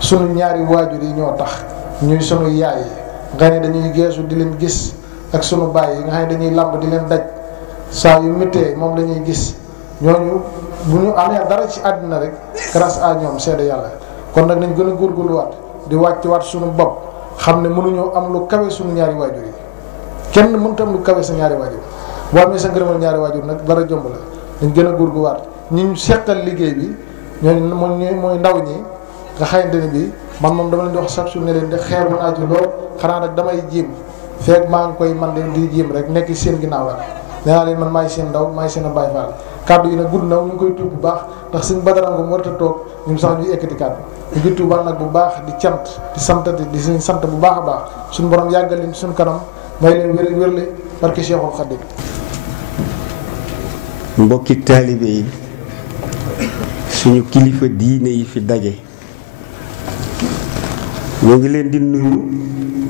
sunu ñaari waajur yi ñoo tax ñuy sunu yaay yi nga xam ne dañuy geesu di leen gis ak sunu baay yi nga xam ne dañuy lamb di leen daj saa yu méttee moom la ñuy gis ñooñu bu ñu amee dara ci àddina rek grâce à ñoom seede yàlla kon nag nañ gën a góorgóorluwaat di wàcc waat sunu bopp xam ne mënuñoo am lu kawe sunu ñaari waajur yi kenn mënut am lu kawe sa ñaari waajur boo amee sa ngërëmal ñaari waajur nag dara jomb la dañ gën a góorgóorluwaat ñi ñu seqal liggéey bi ñooñu mooy ndaw ñi nga xamante ne bii man moom dama leen di wax chaque jour ne leen de xeebu naa ci lool xanaa nag damay jéem feeg maa ngi koy man de di jéem rek nekk seen ginnaaw la nee naa leen man maay seen ndaw maay seen Baay Faal kàddu yi nag gudd na ñu ngi koy tuub bu baax ndax suñ badarango mu warta toog ñun sax ñuy ekkati kàddu ñu ngi tuubal nag bu baax di cant di santati di suñ sant bu baax a baax suñu borom yàggal leen suñu kanam may leen wérle barke Cheikhul Khadim. mbokki taalibe yi suñu kilifa diine yi fi daje ñoo ngi leen di nuyu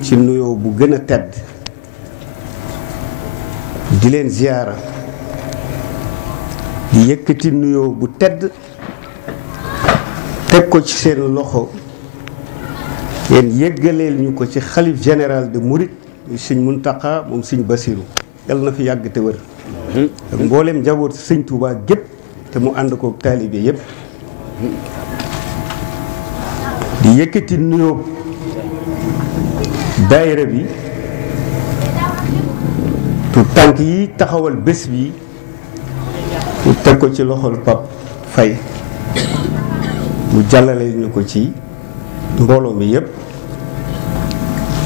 ci nuyoo bu gën a tedd di leen ziyaara di yëkkati nuyoo bu tedd teg ko ci seen loxo yéen yëggaleel ñu ko ci xalif général de Mouride sëñ Muntaxa moom sëñ Basiru yàlla na fi yàgg te wër ak mbooleem njaboot sëñ Tuubaa gépp te mu ànd ko taalibe yépp di yëkkati nuyoo daayira bi tu tànk yi taxawal bés bi mu teg ko ci loxol Pap Fay mu jàllale ñu ko ci mbooloo mi yépp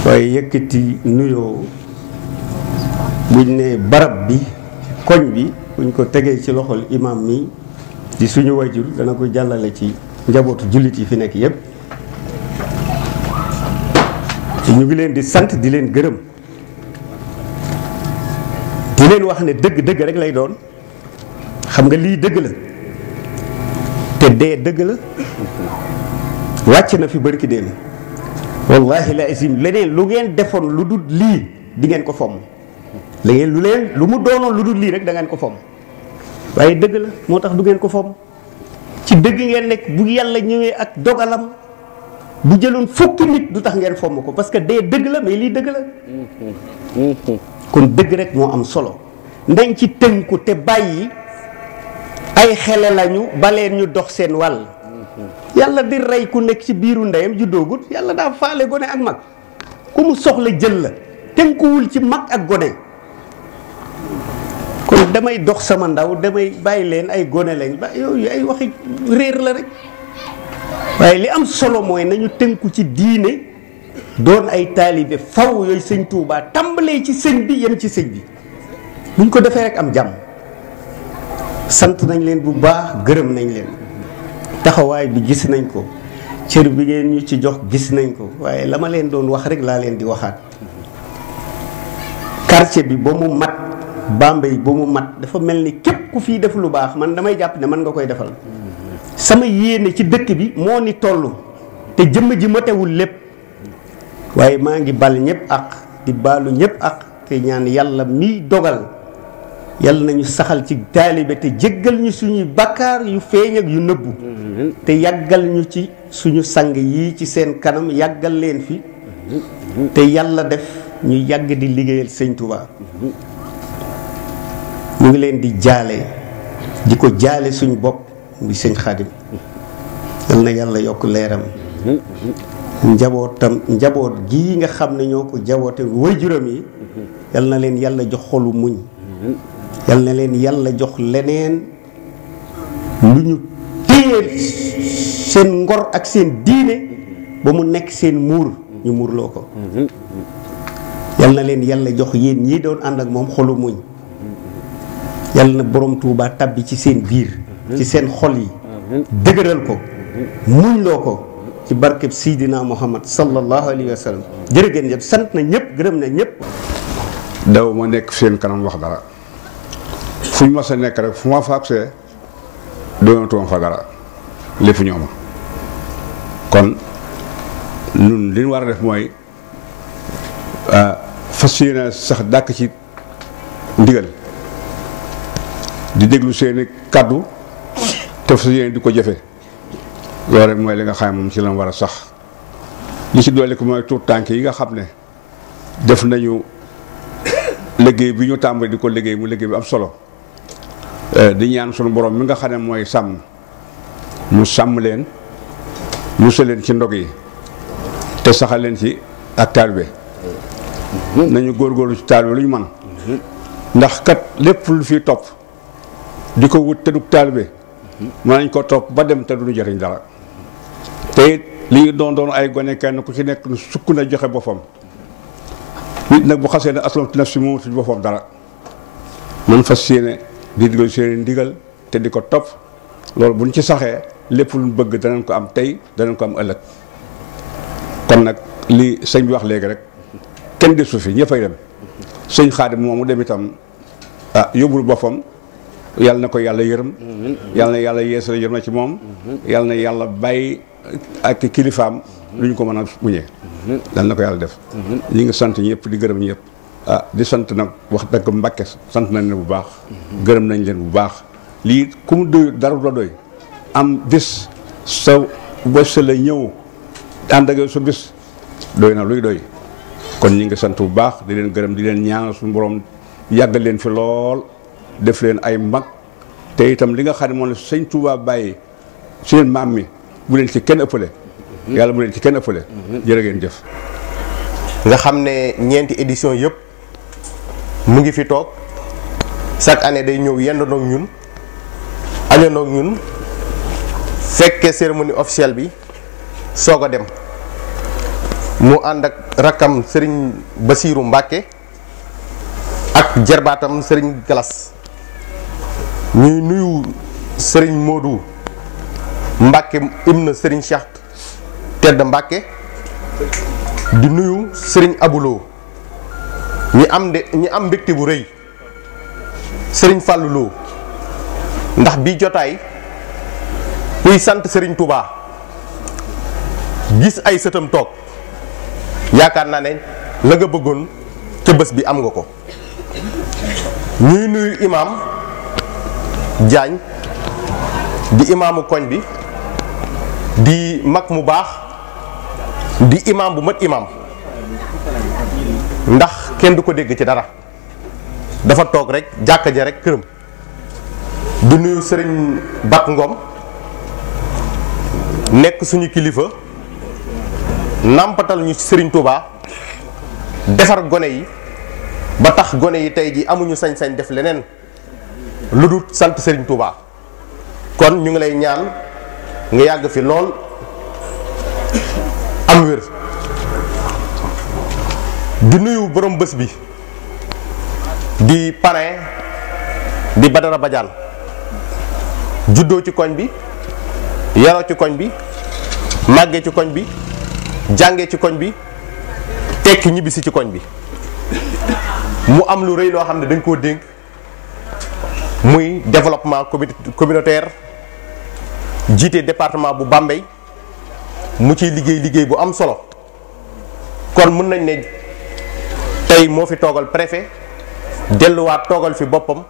waaye yëkkati nuyoo buñ ne barab bi koñ bi buñ ko tegee ci loxol imam mi di suñu wajur dana ko jàllale ci njabootu jullit yi fi nekk yépp te ñu ngi leen di sant di leen gërëm di leen wax ne dëgg rek lay doon xam nga lii dëgg la te dee dëgg la wàcc na fi bërki déen wallahi la isim leneen lu ngeen defoon lu dul lii di ngeen ko fomm leneen lu mu doonoon lu dul lii rek da ngeen ko fomm waaye dëgg la moo tax du ngeen ko fomm ci dëgg ngeen nekk bu yàlla ñëwee ak dogalam bu jëloon fukki nit du tax ngeen fomm ko parce que dee dëgg la mais lii dëgg la kon dëgg rek moo am solo ndañ ci tënku te bàyyi ay xele lañu baleen ñu dox seen wàll yàlla di rey ku nekk ci biiru ndeyam juddoogut yàlla daa faale gone ak mag ku mu soxla jël la tënkuwul ci mag ak gone kon damay dox sama ndaw damay bàyyi leen ay gone lañ ba yooyu ay waxi réer la rek waaye li am solo mooy nañu tënku ci diine doon ay taalibe faw yooyu sëñ Tuubaa tàmbalee ci sëñ bi yem ci sëñ bi buñ ko defee rek am jàmm sant nañ leen bu baax gërëm nañ leen taxawaay bi gis nañ ko cër bi ngeen ñu ci jox gis nañ ko waaye la ma leen doon wax rek laa leen di waxaat quartier bi ba mu mat Bambey ba mu mat dafa mel ni képp ku fii def lu baax man damay jàpp ne man nga koy defal sama yéene ci dëkk bi moo ni toll te jëmm ji matewul lépp waaye maa ngi bal ñëpp ak di baalu ñëpp ak te ñaan yàlla miy dogal yàlla nañu saxal ci taalibe te jéggal ñu suñuy bakkaar yu feeñ ak yu nëbbu te yàggal ñu ci suñu sang yii ci seen kanam yàggal leen fi te yàlla def ñu yàgg di liggéeyal sëñ Tuubaa mu ngi leen di jaale di ko jaale suñu bopp muy sëñ Xaadim yal na yàlla yokk leeram njaboot gii nga xam ne ñoo ko jaboote waajuram yi yal na leen yàlla jox xolu muñ yal na leen yàlla jox leneen lu ñu téye seen ngor ak seen diine ba mu nekk seen muur ñu muurloo ko yal na leen yàlla jox yéen ñii doon ànd ak moom xolu muñ yal na borom Tuubaa tabbi ci seen biir ci seen xol yi dëgëral ko muñ loo ko ci barkeb Seydina Muhammad sallallahu alayhi wa sallam jërë ngeen jëf sant na ñëpp gërëm na ñëpp daw ma nekk seen kanam wax dara fu ñu mas a nekk rek fu ma fa agsee doonatuma fa dara lépp ñooma kon ñun li ñu war a def mooy fas yéene sax dàkk ci ndigal di déglu seeni kàddu te fas yéene di ko jëfe loolu rek mooy li nga xam ne moom ci lañ war a sax li ci dolli ko mooy tuut tànk yi nga xam ne def nañu liggéey bi ñu tàmbali di ko liggéey mu liggéey bi am solo di ñaan sunu borom mi nga xam ne mooy sàmm mu sàmm leen musal leen ci ndog yi te saxal leen ci ak taalibe nañu góorgóorlu ci taalibe lu ñu man ndax kat lépp lu fi topp di ko wut te du taalibe mën nañ ko topp ba dem te duñu jëriñ dara te it li ñu doon ay gone kenn ku ci nekk sukk na joxe boppam nit nag bu xasee ne aslamtu nafsi moom ci boppam dara man fas yéene di digal seen ndigal te di ko topp loolu buñ ci saxee lépp luñ bëgg danañ ko am tey danañ ko am ëllëg kon nag li sëñ bi wax léegi rek kenn desu fi ñëppay dem sëñ Xaadim moomu dem itam yóbbul boppam yàlla na ko yàlla yërëm yàlla na yàlla yeesal yërëm na ci moom yàlla na yàlla bàyyi ak kilifaam lu ñu ko mën a muñee yàlla na ko yàlla def ñi ngi sant ñëpp di gërëm ñëpp di sant nag wax dëgg Mbàkke sant nañ leen bu baax gërëm nañ leen bu baax lii ku mu doy dara la doy am bis sa bés la ñëw ànd ak sa bis doy na luy doy kon ñi ngi sant bu baax di leen gërëm di leen ñaanal suñu borom yàggal leen fi lool def leen ay mag te itam li nga xam ne moom la sëñ Touba bàyyi seen maam mi bu leen ci kenn ëppale yàlla bu leen ci kenn ëppale jërë ngeen jëf nga xam ne ñeenti édition yëpp mu ngi fi toog chaque année day ñëw yendandoog ñun añandoog ñun fekke cérémonie officielle bi soog a dem mu ànd ak rakkam sëriñ Basiiru Mbàkke ak jerbaatam sëriñ Galas ñuy nuyu sëriñ Modou Mbàkke ibn sëriñ Cheikh Tedd Mbàkke di nuyu sëriñ Abuloo ñi am mbégte bu rëy sëriñ Fàlluloo ndax bi jotaay kuy sant sëriñ Touba gis ay sëtam toog yaakaar naa ne la nga bëggoon ca bés bi am nga ko ñuy nuyu imaam Jaañ di imaamu koñ bi di mag mu baax di imaam bu mat imaam ndax kenn du ko dégg ci dara dafa toog rek jàkka ja rek këram di nuyu sëriñ Bat Ngom nekk suñu kilifa nàmpatal ñu ci sëriñ Touba defar gone yi ba tax gone yi tey ji amuñu sañ-sañ def leneen lu dul sant sëriñ Touba kon ñu ngi lay ñaan nga yàgg fi lool am wér di nuyu borom bés bi di parrain di Badara Badiane juddoo ci koñ bi yaroo ci koñ bi màggee ci koñ bi jàngee ci koñ bi tekki ñibbisi ci koñ bi mu am lu rëy loo xam ne dañ koo dénk muy développement communautaire jiite département bu Bambey mu ciy liggéey bu am solo kon mën nañ ne tey moo fi toogal préfet delluwaat toogal fi boppam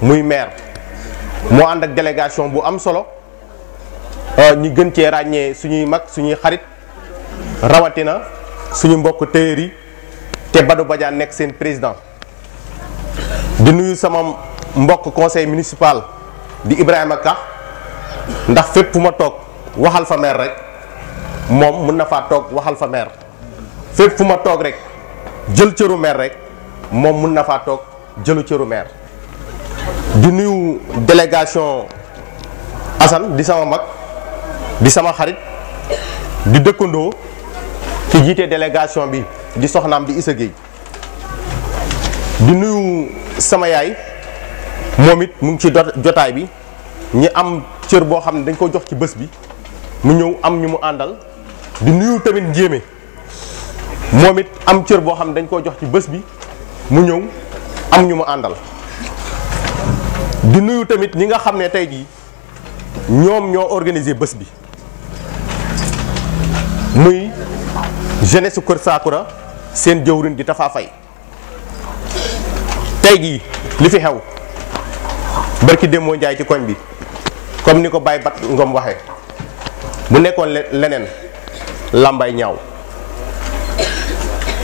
muy maire moo ànd ak délégation bu am solo ñu gën cee ràññee suñuy mag suñuy xarit rawatina suñu mbokk téyeer yi te Badou Badiane nekk seen président di nuyu sama mbokk conseil municipal di Ibrahima Ka ndax fépp fu ma toog waxal fa maire rek moom mën na faa toog waxal fa maire fépp fu ma toog rek jël cëru maire rek moom mën na faa toog jëlu cëru maire di nuyu délégation Assane di sama mag di sama xarit di dëkkandoo ci jiite délégation bi di soxnaam di Issa Gueye di nuyu sama yaay moom it mu ngi ci jotaay bi ñi am cër boo xam ne dañ ko jox ci bés bi mu ñëw am ñu mu àndal di nuyu tamit njéeme moom it am cër boo xam ne dañ koo jox ci bés bi mu ñëw am ñu mu àndal di nuyu tamit ñi nga xam ne tey jii ñoom ñoo organiser bés bi muy jeunesse su Kër Saakura seen jëwriñ di Tafa Faye tey jii li fi xew barki démoo Njaay ci koñ bi comme ni ko Baye Bat Ngom waxee bu nekkoon leneen làmbay ñaaw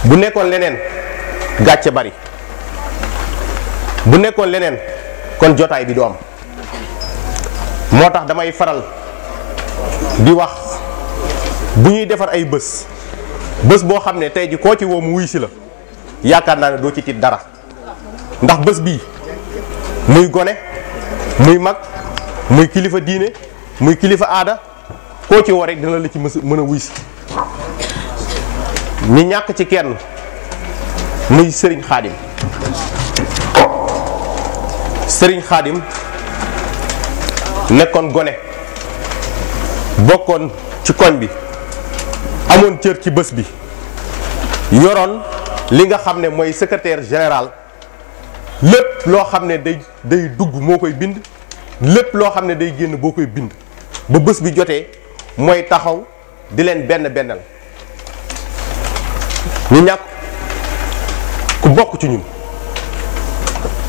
bu nekkoon leneen gàcce bari bu nekkoon leneen kon jotaay bi du am moo tax damay faral di wax bu ñuy defar ay bés boo xam ne tey ji koo ci woo mu wuy si la yaakaar naa ne doo ci tiit dara ndax bés bii muy gone muy mag muy kilifa diine muy kilifa aada koo ci woo rek dina la ci mën a wuy si ñi ñàkk ci kenn muy sëriñ xaadim nekkoon gone bokkoon ci koñ bi amoon cër ci bés bi yoroon li nga xam ne mooy secrétaire général lépp loo xam ne day dugg moo koy bind lépp loo xam ne day génn boo koy bind ba bés bi jotee mooy taxaw di leen bennal ñu ñàkk ku bokk ci ñun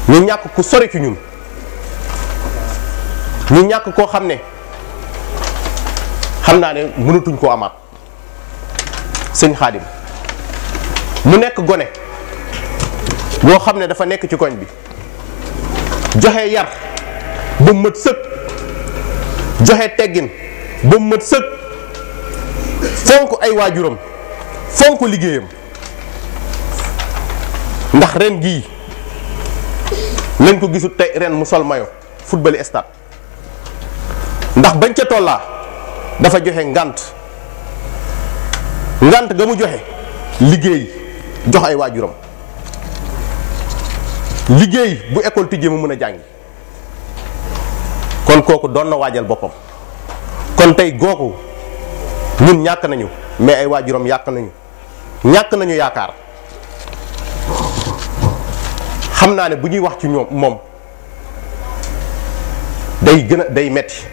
ñu ñàkk ku sori ci ñun ñu ñàkk koo xam ne xam naa ne mënatuñ koo amaat sëñ Xaadim mu nekk gone boo xam ne dafa nekk ci koñ bi joxe yar ba mu mat sëkk joxe teggin ba mu mat sëkk fonk ay waajuram fonk liggéeyam ndax ren gii lañ ko gisut tey ren mu sol mayo football stade ndax bañ ca tollaa dafa joxe ngant ga mu joxe liggéey jox ay waajuram liggéey bu école tijjee mu mën a jàngi kon kooku doon na waajal boppam kon tey googu ñun ñàkk nañu mais ay waajuram ñàkk nañu yaakaar xam naa ne bu ñuy wax ci ñoom moom day metti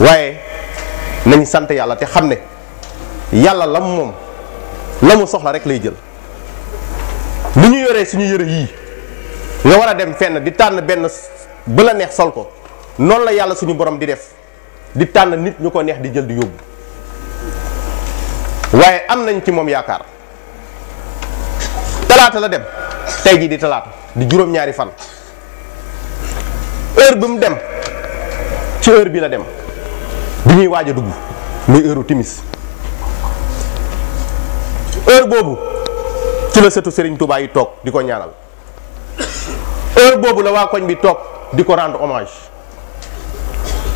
waaye nañ sant yàlla te xam ne yàlla la mu soxla rek lay jël lu ñu yoree suñu yëre yii nga war a dem fenn di tànn benn ba la neex sol ko noonu la yàlla suñu borom di def di tànn nit ñu ko neex di jël di yóbbu waaye am nañ ci moom yaakaar talaata la dem tey jii di talaata di juróom-ñaari fan heure bi mu dem ci heure bi la dem bi ñuy waaj a dugg muy heure timis heure boobu ci la sëtu Serigne Touba yi toog di ko ñaanal heure boobu la waa koñ bi toog di ko rendre hommage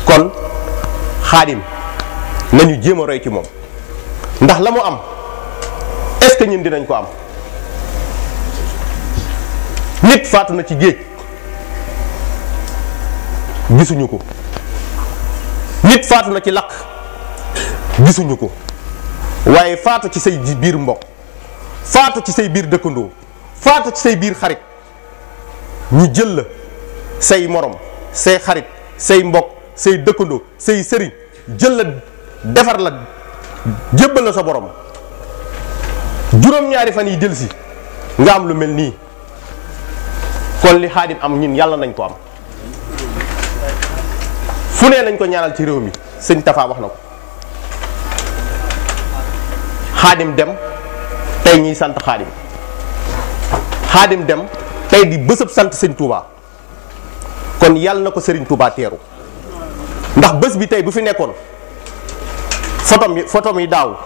kon Xaadim nañu jéem a roy ci moom ndax la mu am est-ce que ñun dinañ ko am nit faatu na ci géej gisuñu ko nit faatu na ci lakk gisuñu ko waaye faatu ci say biir mbokk faatu ci say biir dëkkandoo faatu ci say biir xarit ñu jël la say morom say xarit say mbokk say dëkkandoo say sëriñ jël la defar la jébbal la sa borom juróom-ñaari fan yi delsi nga am lu mel nii kon li Xaadim am ñun yàlla nañ ko am fu ne lañ ko ñaanal ci réew mi sëñ Tafa wax na ko Xaadim dem tey ñiy sant Xaadim dem tey di bésëb sant sëñ Touba kon yàlla na ko sëriñ Touba teeru ndax bés bi tey bu fi nekkoon photom yi daaw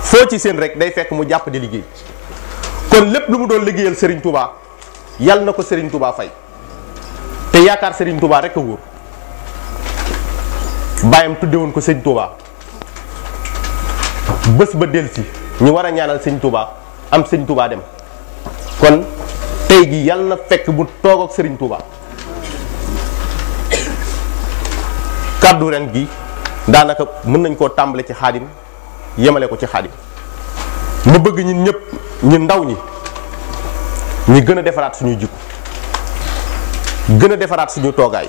foo ci seen rek day fekk mu jàpp di liggéey kon lépp lu mu doon liggéeyal sëriñ Touba yàlla na ko sëriñ Touba fay te yaakaar sëriñ Touba rek a wóor bàyyam tuddewoon ko sëñ Touba bés ba delsi ñu war a ñaanal sëñ Touba am sëñ Touba dem kon tey gi yàlla na fekk bu toog ak sëriñ Touba kàddu ren gi daanaka mën nañ koo tàmbale ci Xaadim yemale ko ci Xaadim ma bëgg ñun ñëpp ñu ndaw ñi ñu gën a defaraat suñuy jikko gën a defaraat suñu toogaay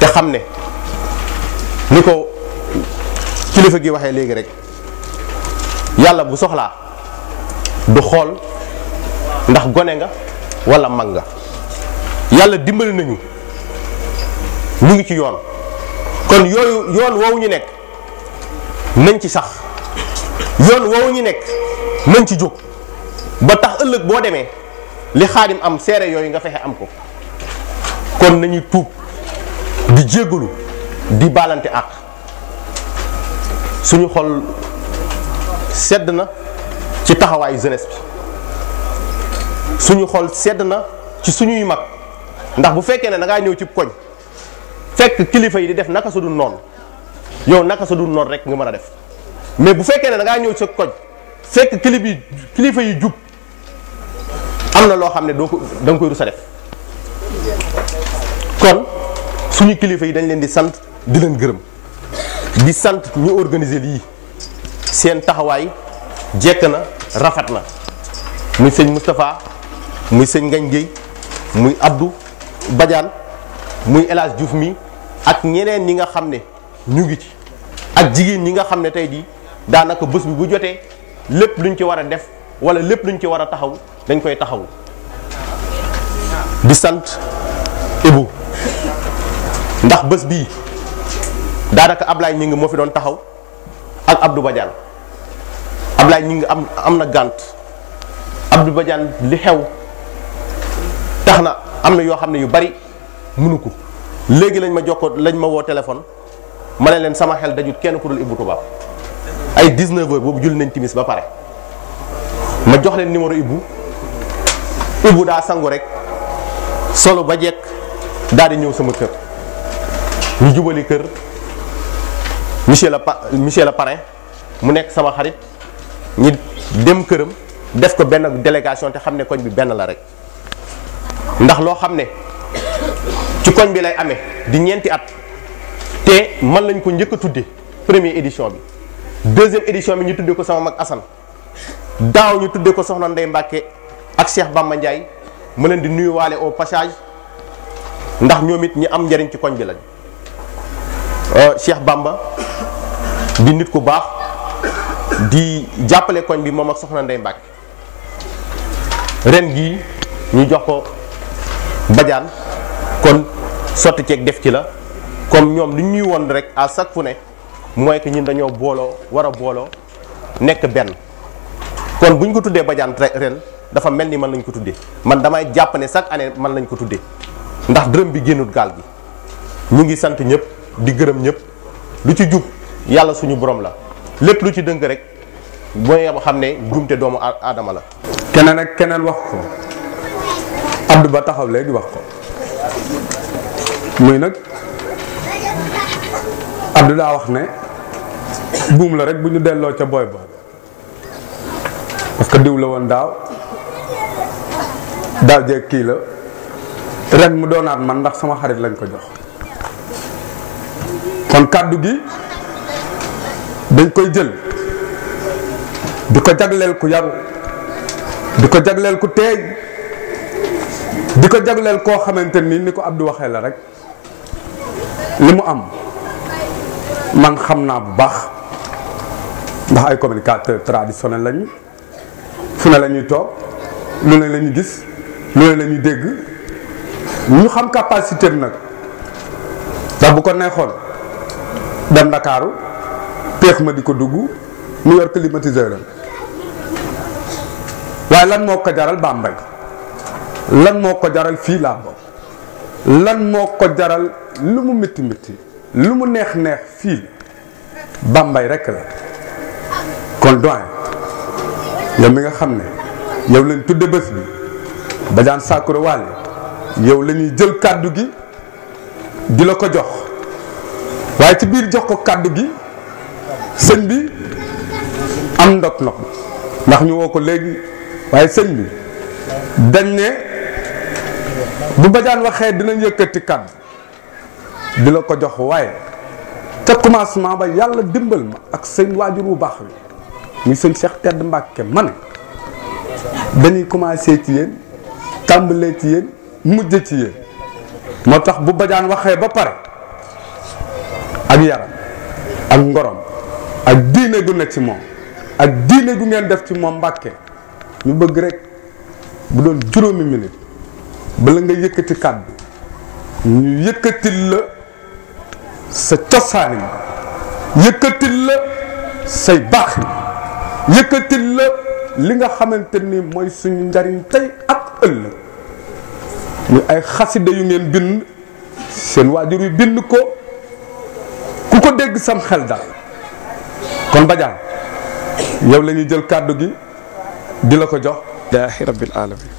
te xam ne ni ko kilifa gi waxee léegi rek yàlla bu soxlaa du xool ndax gone nga walla mag nga yàlla dimbali nañu ñu ngi ci yoon kon yooyu yoon woowu ñu nekk nañ ci sax yoon woowu ñu nekk nañ ci jóg ba tax ëllëg boo demee li Xaadim am seere yooyu nga fexe am ko kon nañuy tuub di jéggalu di baalante àq suñu xol sedd na ci taxawaayu jeunesse bi suñu xol sedd na ci suñuy mag ndax bu fekkee ne da ngaa ñëw ci koñ fekk kilifa yi di def naka su dul noonu yow naka su dul noonu rek nga mën a def mais bu fekkee ne da ngaa ñëw ci koñ fekk kilifa yi jub am na loo xam ne doo ko da nga koy rus a def kon suñu kilifa yi dañ leen di sant di leen gërëm di sant ñu organiser lii seen taxawaay jekk na rafet na muy sëñ Moustapha muy sëñ Ngagne Guèye muy Abdou Badiane muy El Hadj Diouf mi ak ñeneen ñi nga xam ne ñu ngi ci ak jigéen ñi nga xam ne tey jii daanaka bés bi bu jotee lépp luñ ci war a def wala lépp luñ ci war a taxaw dañ koy taxaw di sant Ibou ndax bés bii daanaka Ablaye ñi ngi moo fi doon taxaw ak Abdou Badiane Ablaye ñi ngi am na gànt Abdou Badiane li xew tax na am na yoo xam ne yu bari mënu ko léegi lañ ma woo téléphone ma ne leen sama xel dajut kenn ku dul Ibou Toubab ay 19h boobu jul nañ timis ba pare ma jox leen numéro Ibou daa sangu rek solo ba jekk daal di ñëw sama kër ñu jubali kër monsieur le parrain mu nekk sama xarit ñi dem këram def ko benn délégation te xam ne koñ bi benn la rek ndax loo xam ne ci koñ bi lay amee di ñeenti at te man lañ ko njëkk a tudde première édition bi deuxième édition bi ñu tudde ko sama mag Assane daaw ñu tudde ko soxna Ndey Mbàkke ak Cheikh Bamba Ndiaye mu leen di nuyuwaale au passage ndax ñoom it ñi am njariñ ci koñ bi lañ Cheikh Bamba di nit ku baax di jàppale koñ bi moom ak soxna Ndey Mbàkke ren gii ñu jox ko Badiane kon sotti ceeg def ci la comme ñoom li ñuy woon rek à chaque fu ne mooy que ñun dañoo booloo war a booloo nekk benn kon bu ñu ko tuddee Badiane ren dafa mel ni man lañ ko tuddee man damay jàpp ne chaque année man lañ ko tuddee ndax dërëm bi génnut gaal gi ñu ngi sant ñëpp di gërëm ñëpp lu ci jub yàlla suñu borom la lépp lu ci dënk rek booy xam ne jumte doomu aadama la. keneen ak keneen wax ko Abdou Ba taxaw léegi wax ko muy nag Abdou daa wax ne buum la rek bu ñu delloo ca booy ba parce que diw la woon daaw jeeg kii la ren mu doonaat man ndax sama xarit lañ ko jox kon kàddu gi dañ koy jël di ko jagleel ku yaru di ko jagleel ku teey di ko jagleel koo xamante ni ko Abdou waxee la rek li mu am man xam naa bu baax ndax ay communicateur traditionnel lañu fu ne la ñuy toog lu ne la ñuy gis lu ne la ñuy dégg ñu xam capacité nag ndax bu ko neexoon dem Ndakaaru peex ma di ko dugg mu yor climatiseur am waaye lan moo ko jaral Bambey lan moo ko jaral fii laa bokk lan moo ko jaral lu mu métti métti lu mu neex neex fii Bambey rekk la kon doyen yow mi nga xam ne yow lañ tudde bés bi Badiane Sakura Wally yow la ñuy jël kàddu gi di la ko jox waaye ci biir jox ko kàddu gi sëñ bi am ndok ndax ñu woo ko léegi waaye sëñ bi dañ ne bu Badiane waxee dinañ yëkkati kàddu di la ko jox waaye ca commencement ba yàlla dimbal ma ak sëñ waajur bu baax wi muy sëñ Cheikh Tedd Mbàkke ma ne dañuy commencé ci yéen tàmbalee ci yéen mujj ci yéen moo tax bu Badiane waxee ba pare ak yaram ak ngorom ak diine gu ne ci moom ak diine gu ngeen def ci moom Mbàkke ñu bëgg rek bu doon juróomi minute bala nga yëkkati kàddu ñu yëkkatil la sa cosaani yëkkatil la say baax yëkkatil la li nga xamante ni mooy suñu njariñ tey ak ëllëg ñu ay xasida yu ngeen bind seen waajur yu bind ko ku ko dégg sam xel dal kon Badiane yow la ñuy jël kàddu gi di la ko jox. alhamdulillahi rabbil alamin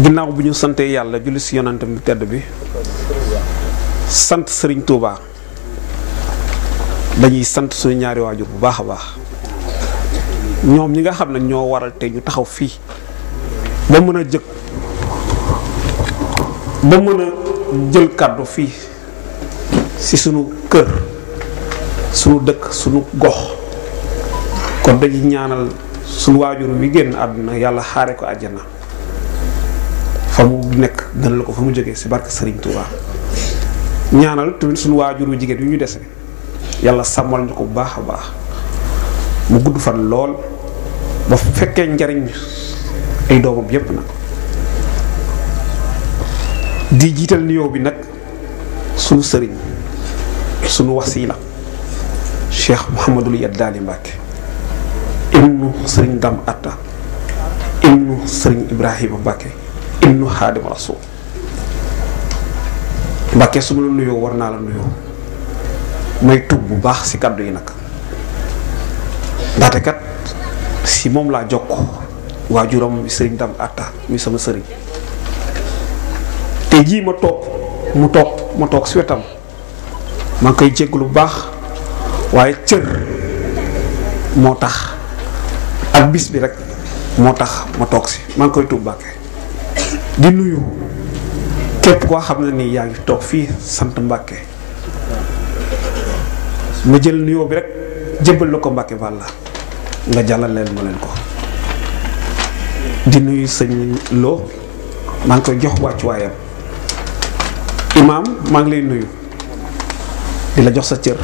ginnaaw bu ñu santee yàlla julli si yonantam bu tedd bi sant Serigne Touba dañuy sant suñu ñaari waajur bu baax a baax ñoom ñi nga xam ne ñoo waral te ñu taxaw fii ba mën a jël kàddu fii si sunu kër sunu dëkk sunu gox kon dañuy ñaanal sunu waajur wi génn àdduna yàlla xaare ko àjjana fa mu nekk gën la ko fa mu jógee si barke Serigne Touba ñaanal tamit sunu waajur wu jigéen yu ñu dese yàlla sàmmal ñu ko bu baax a baax mu gudd fan lool ba fekkee njariñ ay doomam yépp nag di jiital nuyoo bi nag sunu sëriñ sunu wasiila Cheikh Mouhamadul Yaddaali Mbàkke ibnu sëriñ Dam Atta ibnu sëriñ Ibrahima Mbàkke ibnu Xaadim Rasul Mbàkke su ma la nuyoo war naa la nuyoo may tub bu baax ci kàddu yi nag ndaxte kat si moom laa jokk waajuram bi sëriñ Dam Atta muy sama sëriñ te jii ma toog si wetam maa ngi koy jégalu bu baax waaye cër moo tax ak bis bi rek moo tax ma toog si maa ngi koy tuub Mbàkke di nuyu képp koo xam ne nii yaa ngi toog fii sant Mbàkke ma jël nuyoo bi rek jébbal la ko Mbàkke Balla nga jàllaleel ma leen ko di nuyu sëñ Lo maa ngi koy jox wàccuwaayam imaam maa ngi lay nuyu di la jox sa cër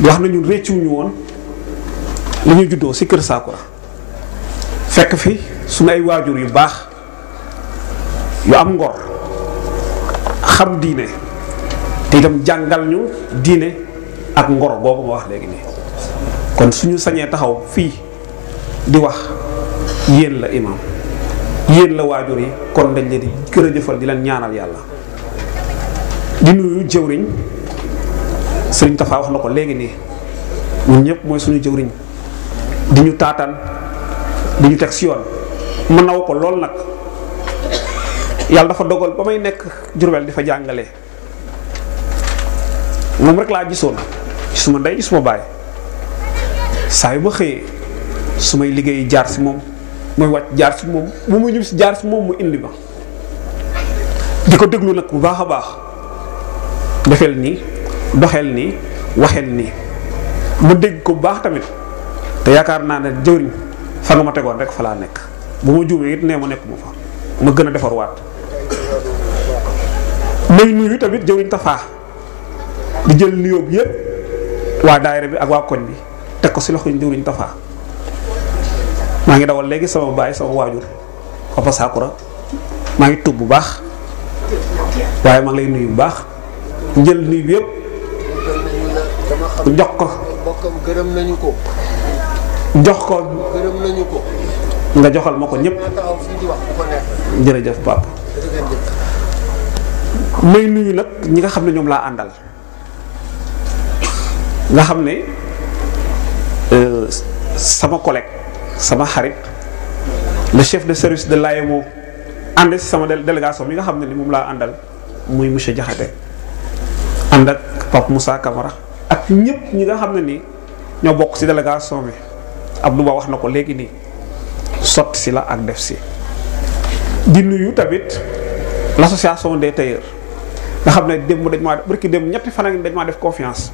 di wax nañu réccuwuñu woon li ñu juddoo ci kër Saakura fekk fi suñu ay waajur yu baax yu am ngor xam diine te itam jàngal ñu diine ak ngor googu ma wax léegi nii kon suñu sañee taxaw fii di wax yéen la imaam yéen la waajur yi kon dañ leen di gën a jëfal di leen ñaanal yàlla di nuyu jëwriñ sëriñ Tafa wax na ko léegi nii ñun ñëpp mooy suñu jëwriñ di ñu taataan di ñu teg si yoon mën na ko lool nag yàlla dafa dogal ba may nekk Jurbel di fa jàngale moom rek laa gisoon ci suma ndey ci suma baay saa yu ma xëyee su may liggéey jaar si moom mooy wàcc jaar si moom bu ma ñëw si jaar si moom mu indi ma di ko déglu nag bu baax a baax defeel nii doxeel nii waxeel nii ma dégg ko bu baax tamit te yaakaar naa ne jëwriñ fa nga ma tegoon rek fa laa nekk bu ma juumee it nee ma nekk ma fa ma gën a defar waat may nuyu tamit jëwriñ Tafa di jël nuyoo bi yëpp waa daayira bi ak waa koñ bi teg ko si loxo jëwriñ Tafa maa ngi dawal léegi sama baay sama waajur Papa Sakura maa ngi tub bu baax waaye maa ngi lay nuyu bu baax njël nuyu bi yëpp jox ko gërëm nañu ko jox ko gërëm nañu ko nga joxal ma ko ñëpp jërëjëf papa may nuyu nag ñi nga xam ne ñoom laa àndal nga xam ne sama collègue sama xarit le chef de service de l'AEMO ànd si sama délégation mi nga xam ne ni moom laa àndal muy monsieur Diakhaté ànd ak Pape Moussa Camara ak ñëpp ñi nga xam ne nii ñoo bokk ci délégation bi Abdou Ba wax na ko léegi nii sotti si la ak def si di nuyu tamit l'association des tailleurs nga xam ne démb dañ maa barki démb ñetti fan dañ maa def confiance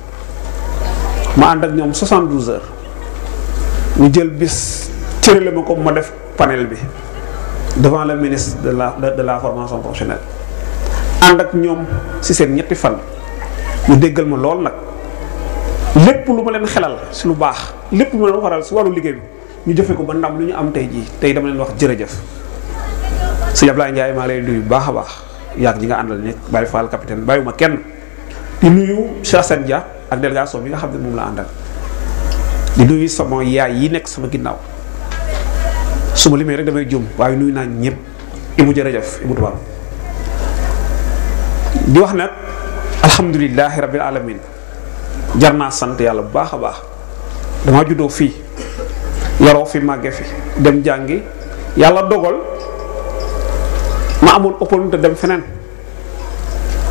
ma ànd ak ñoom 72 heures ñu jël bis cërale ma ko ma def panel bi devant le ministre de la formation professionnelle ànd ak ñoom ci seen ñetti fan ñu déggal ma lool nag lépp lu ma leen xelal ci lu baax lépp lu ma leen waral ci wàllu liggéey bi ñu jëfe ko ba ndam lu ñu am tey jii tey dama leen wax jërëjëf sëñ Ablaye Ndiaye maa lay nuyu bu baax a baax yàgg ñi nga àndal nekk Baye Fall capitaine bàyyiwuma kenn di nuyu Cheikh Sène Dia ak délégation bi nga xam ne moom la àndal di nuyu sama yaay yi nekk sama ginnaaw su ma limee rek damay jum waaye nuyu naa ñëpp Ibou jërëjëf Ibou Tubaab di wax nag alhamdulilahi rabbil alamin jar naa sant yàlla bu baax a baax damaa juddoo fii yaroo fi màgge fi dem jàngi yàlla dogal ma amoon opportunité dem feneen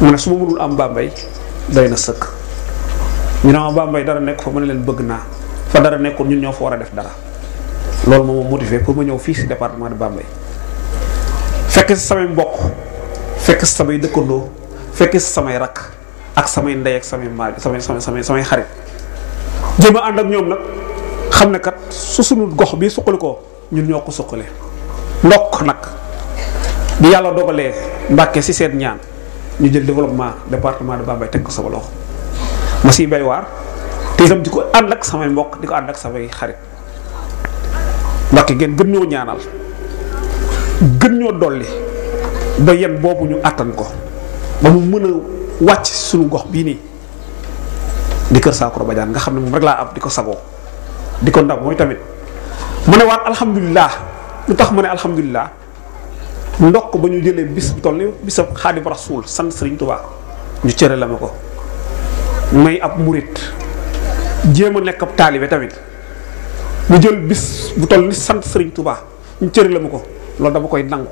mu ne su ma mënul am Bambey day na sëkk ñu ne ma Bambey dara nekk fa ma ne leen bëgg naa fa dara nekkoon ñun ñoo fa war a def dara loolu moo ma motivé pour ma ñëw fii si département de Bambey fekk si samay mbokk fekk si samay dëkkandoo fekk si samay rakk ak samay ndey ak samay maag samay xarit jéem a ànd ak ñoom nag xam ne kat su sunu gox bii suqali ko ñun ñoo ko suqalee ndokk nag bi yàlla dogalee Mbàkke si seen ñaan ñu jël développement département de Bambey teg ko sama loxo ma siy bay waar te itam di ko ànd ak samay mbokk di ko ànd ak samay xarit Mbàkke ngeen gën ñoo ñaanal gën ñoo dolli ba yen boobu ñu àttan ko ba mu mën a wàcc suñu gox bii nii di Kër Saakoro Badiane nga xam ne moom rek laa am di ko sagoo di ko ndam mooy tamit mu ne waat alhamdulilah lu tax mu ne alhamdulilah ndokk ba ñu jëlee bis bu toll ni bisab Xaadim Rasuul sant Sëriñ Tuubaa ñu cëre la ma ko may ab murit jéem a nekk ab taalibe tamit mu jël bis bu toll ni sant Sëriñ Tuubaa ñu cëre la ma ko loolu dama koy nangu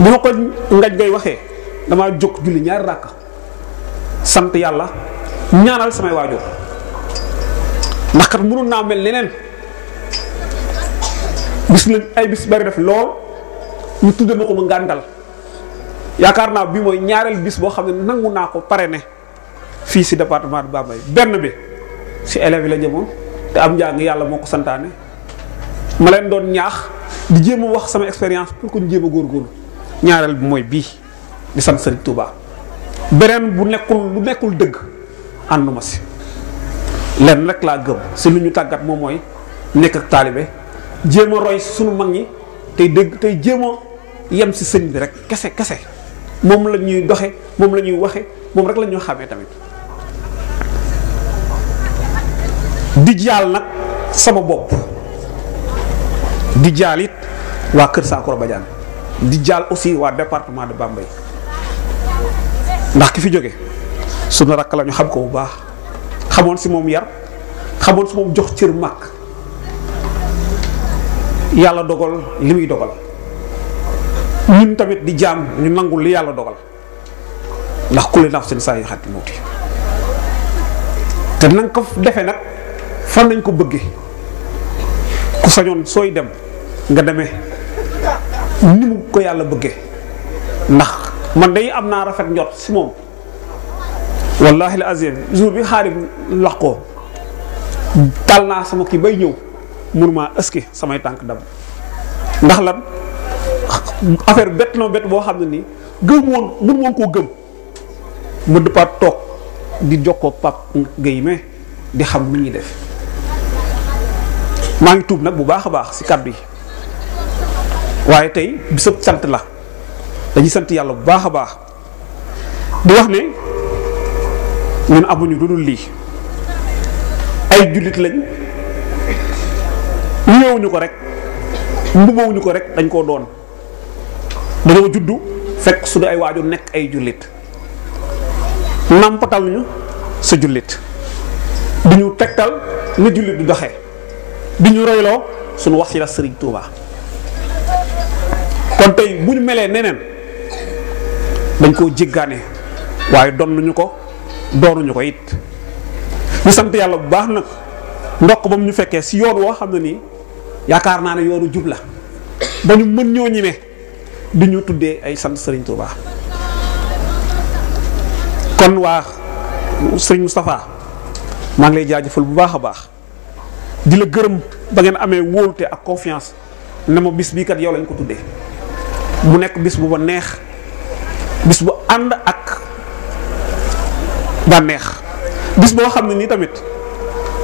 bu ma ko ngaj ngay waxee damaa jóg julli ñaari ràkk sant yàlla ñaanal samay waajur ndax kat mënoon naa mel neneen bis la ay bis bari def lool ñu tudde na ko ma ngàndal yaakaar naa bi mooy ñaareel bis boo xam ne nangu naa ko pare ne fii si département de Bambey benn bi si élèves yi la jëmoon te am njàng yàlla moo ko santaane ma leen doon ñaax di jéem a wax sama expérience pour que ñu jéem a góorgóorlu ñaareel bi mooy bii di sant Sëriñ Tuubaa beneen bu nekkul dëgg ànduma si lenn rek laa gëm si lu ñu tàggat moom mooy nekk ak taalibe jéem a roy sunu mag ñi tey dëgg tey jéem a yem si sëñ bi rek kese moom la ñuy doxe moom la ñuy waxe moom rek la ñuy xàmmee tamit di jaal nag sama bopp di jaal it waa Kër Saakoro Badiane di jaal aussi waa département de Bambey ndax ki fi jóge sunu rakk la ñu xam ko bu baax xamoon si moom yar xamoon si moom jox cër mag yàlla dogal li muy dogal ñun tamit di jaam ñu nangul li yàlla dogal ndax kulli nafsin saa yi xatti mawti te nanga ko defee nag fan nañ ko bëggee ku sañoon sooy dem nga demee ni mu ko yàlla bëggee ndax man day am naa rafet njot si moom wallahi la azim jour bi Xaadim lax ko tal naa sama kii bay ñëw mënuma ëski samay tànk dam ndax lan affaire bett na bett boo xam ne nii gëm woon mënu woon koo gëm ma dëppaat toog di jokkoo Pape Gueye mais di xam lu ñuy def maa ngi tuub nag bu baax a baax si kàddu yi waaye tey bisab sant la dañuy sant yàlla bu baax a baax di wax ne ñun amuñu lu dul lii ay jullit lañ ñëwuñu ko rek mbubawuñu ko rek dañ koo doon dañoo juddu fekk su dee ay waajur nekk ay jullit nampatal ñu sa jullit di ñu tegtal na jullit du doxee di ñu royloo suñu wax ci la Sëriñ Tuuba kon tey bu ñu melee neneen dañ koo jéggaane waaye donnuñu ko doonuñu ko it ñu sant yàlla bu baax nag ndokk ba mu ñu fekkee si yoon woo xam ne nii yaakaar naa ne yoonu jub la ba ñu mën ñoo ñime di ñu tuddee ay sant Sëriñ Tuuba kon waa Sëriñ Moustapha maa ngi lay jaajëfal bu baax a baax di la gërëm ba ngeen amee wóolute ak confiance ne ma bis bii kat yow lañ ko tuddee mu nekk bis bu ba neex bis bu ànd ak bànneex bis boo xam ne nii tamit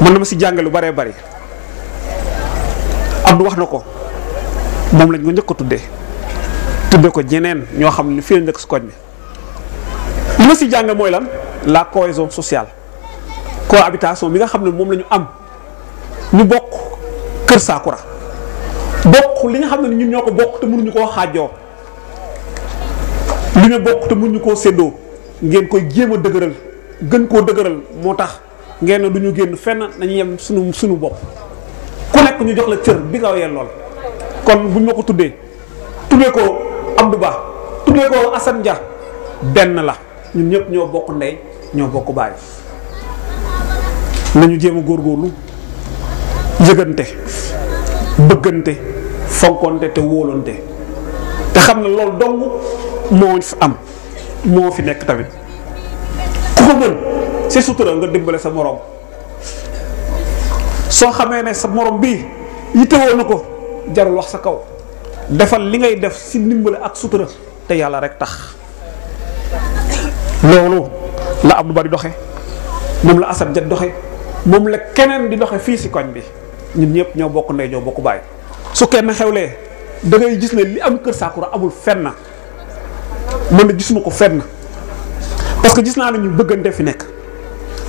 mën na ma si jàngal lu baree bari Abdou wax na ko moom lañ ko njëkk a tuddee ko ñeneen ñoo xam ne fii la njëkk si koñ bi li ma si jàng mooy lan la cohésion sociale cohabitation bi nga xam ne moom la ñu am ñu bokk Kër Saakura bokk li nga xam ne ñun ñoo ko bokk te mënuñu koo xaajoo li ñu bokk te mënuñu koo séddoo ngeen koy jéem a dëgëral gën koo dëgëral moo tax ngeen ne du ñu génn fenn nañu yem suñu bopp ku nekk ñu jox la cër bi nga yeen lool kon buñ ma ko tuddee ko Abdou Ba tuddee ko Assane Dia benn la ñun ñëpp ñoo bokk ndey ñoo bokk baay nañu jéem a góorgóorlu yëgante bëggante fonkonte te wóolante te xam ne loolu dong moo fi am moo fi nekk tamit ku ko mën si sutura nga dimbale sa morom soo xamee ne sa morom bii yittewoo na ko jarul wax sa kaw defal li ngay def si dimbale ak sutura te yàlla rek tax loolu la Abdou Ba di doxe moom la Assane Dia doxe moom la keneen di doxe fii si koñ bi ñun ñëpp ñoo bokk ndey ñoo bokk baay su kenn xewlee da ngay gis ne li am Kër Saakura amul fenn mën na gisuma ko fenn parce que gis naa ne ñu bëggante fi nekk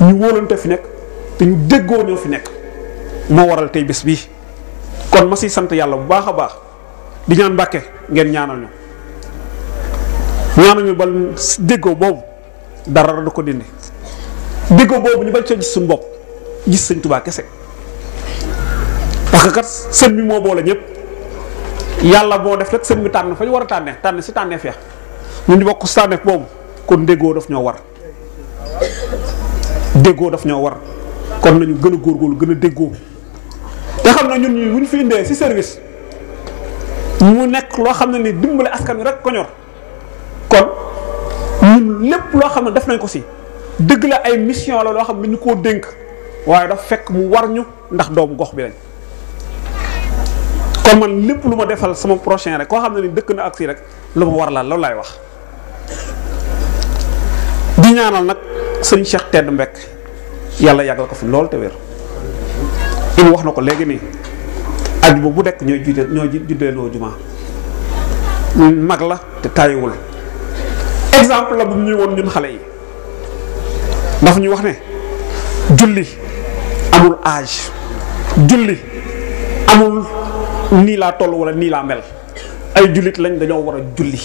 ñu wóolante fi nekk te ñu déggoo ñoo fi nekk moo waral tey bés bii kon ma siy sant yàlla bu baax a baax di ñaan Mbàkke ngeen ñaanal ñu ba déggoo boobu dara du ko dindi déggoo boobu ñu bañ cee gis suñu bopp gis Sëñ Tuubaa kese parce que kat sën bi moo boole ñëpp yàlla moo def rek sën bi tànn fa ñu war a tànn si tànneef ya ñu di bokk si tànneef boobu kon déggoo daf ñoo war kon nañu gën a góorgóorlu gën a déggoo te xam na ñun ñi bu ñu fi indee si service mu nekk loo xam ne ni dimbale askan wi rek ko ñor kon ñun lépp loo xam ne def nañ ko si dëgg la ay mission la loo xam ne ñu koo dénk waaye daf fekk mu war ñu ndax doomu gox bi lañ kon man lépp lu ma defal sama prochain rek koo xam ne ni dëkk na ak si rek lu ma war la loolu laay wax di ñaanal nag sëñ Cheikh Tedd Mbek yàlla yàggal ko fi lool te wér il wax na ko léegi nii ajuma bu dekk ñooy juddeeloo jumaa mag la te tàyyiwul exemple la bu ñuy woon ñun xale yi dafa ñuy wax ne julli amul âge julli amul nii laa toll wala nii laa mel ay jullit lañ dañoo war a julli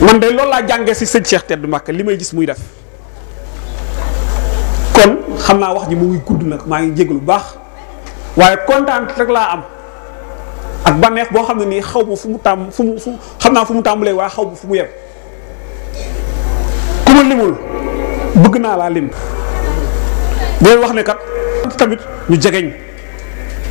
man de loolu laa jàngee si sëñ Cheikh Tedd Mbàkke li may gis muy def kon xam naa wax ji mu ngi gudd nag maa ngi jégalu bu baax waaye kontaan rek laa am ak bànneex boo xam ne nii xaw ma fu mu xam naa fu mu tàmbalee waaye xaw ma fu mu yem ku ma limul bëgg naa laa lim day wax ne kat tamit ñu jegeñ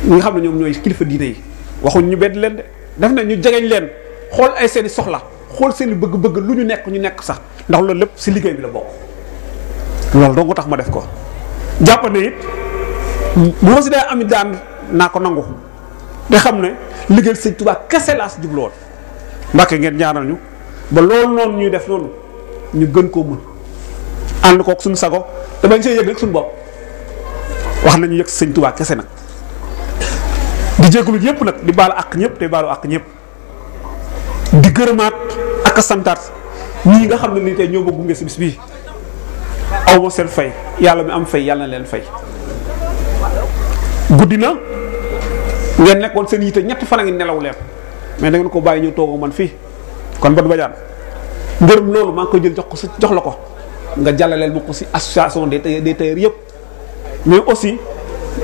ñi nga xam ne ñoom ñooy kilifa diine yi waxuñ ñu bedd leen de daf ne ñu jegeñ leen xool ay seeni soxla xool seeni bëgg-bëgg lu ñu nekk sax ndax loolu lépp si liggéey bi la bokk loolu doo nga tax ma def ko jàpp ne it bu ma si dee amit daan naa ko nangu te xam ne liggéey Sëñ Tuubaa kese laa si jubloon Mbàkke ngeen ñaanal ñu ba loolu noonu ñuy def noonu ñu gën koo mën ànd kook suñu sago te bañ see yëg rek suñu bopp wax nañu yëg Sëñ Tuubaa kese nag di jégalu ñëpp nag di baalu àq ñëpp te baalu àq ñëpp di gërëmaat ak a santaat ñii nga xam ne nii tey ñoo ma gunge si bis bii aw ma seen fay yàlla mi am fay yàlla na leen fay guddi na ngeen nekkoon seen yite ñetti fan a ngi nelaw leen mais da ngeen ko bàyyi ñëw toog man fii kon Badou Badiane ngërëm loolu maa ngi koy jël jox la ko nga jàllaleel ma ko si association des tailleurs yëpp mais aussi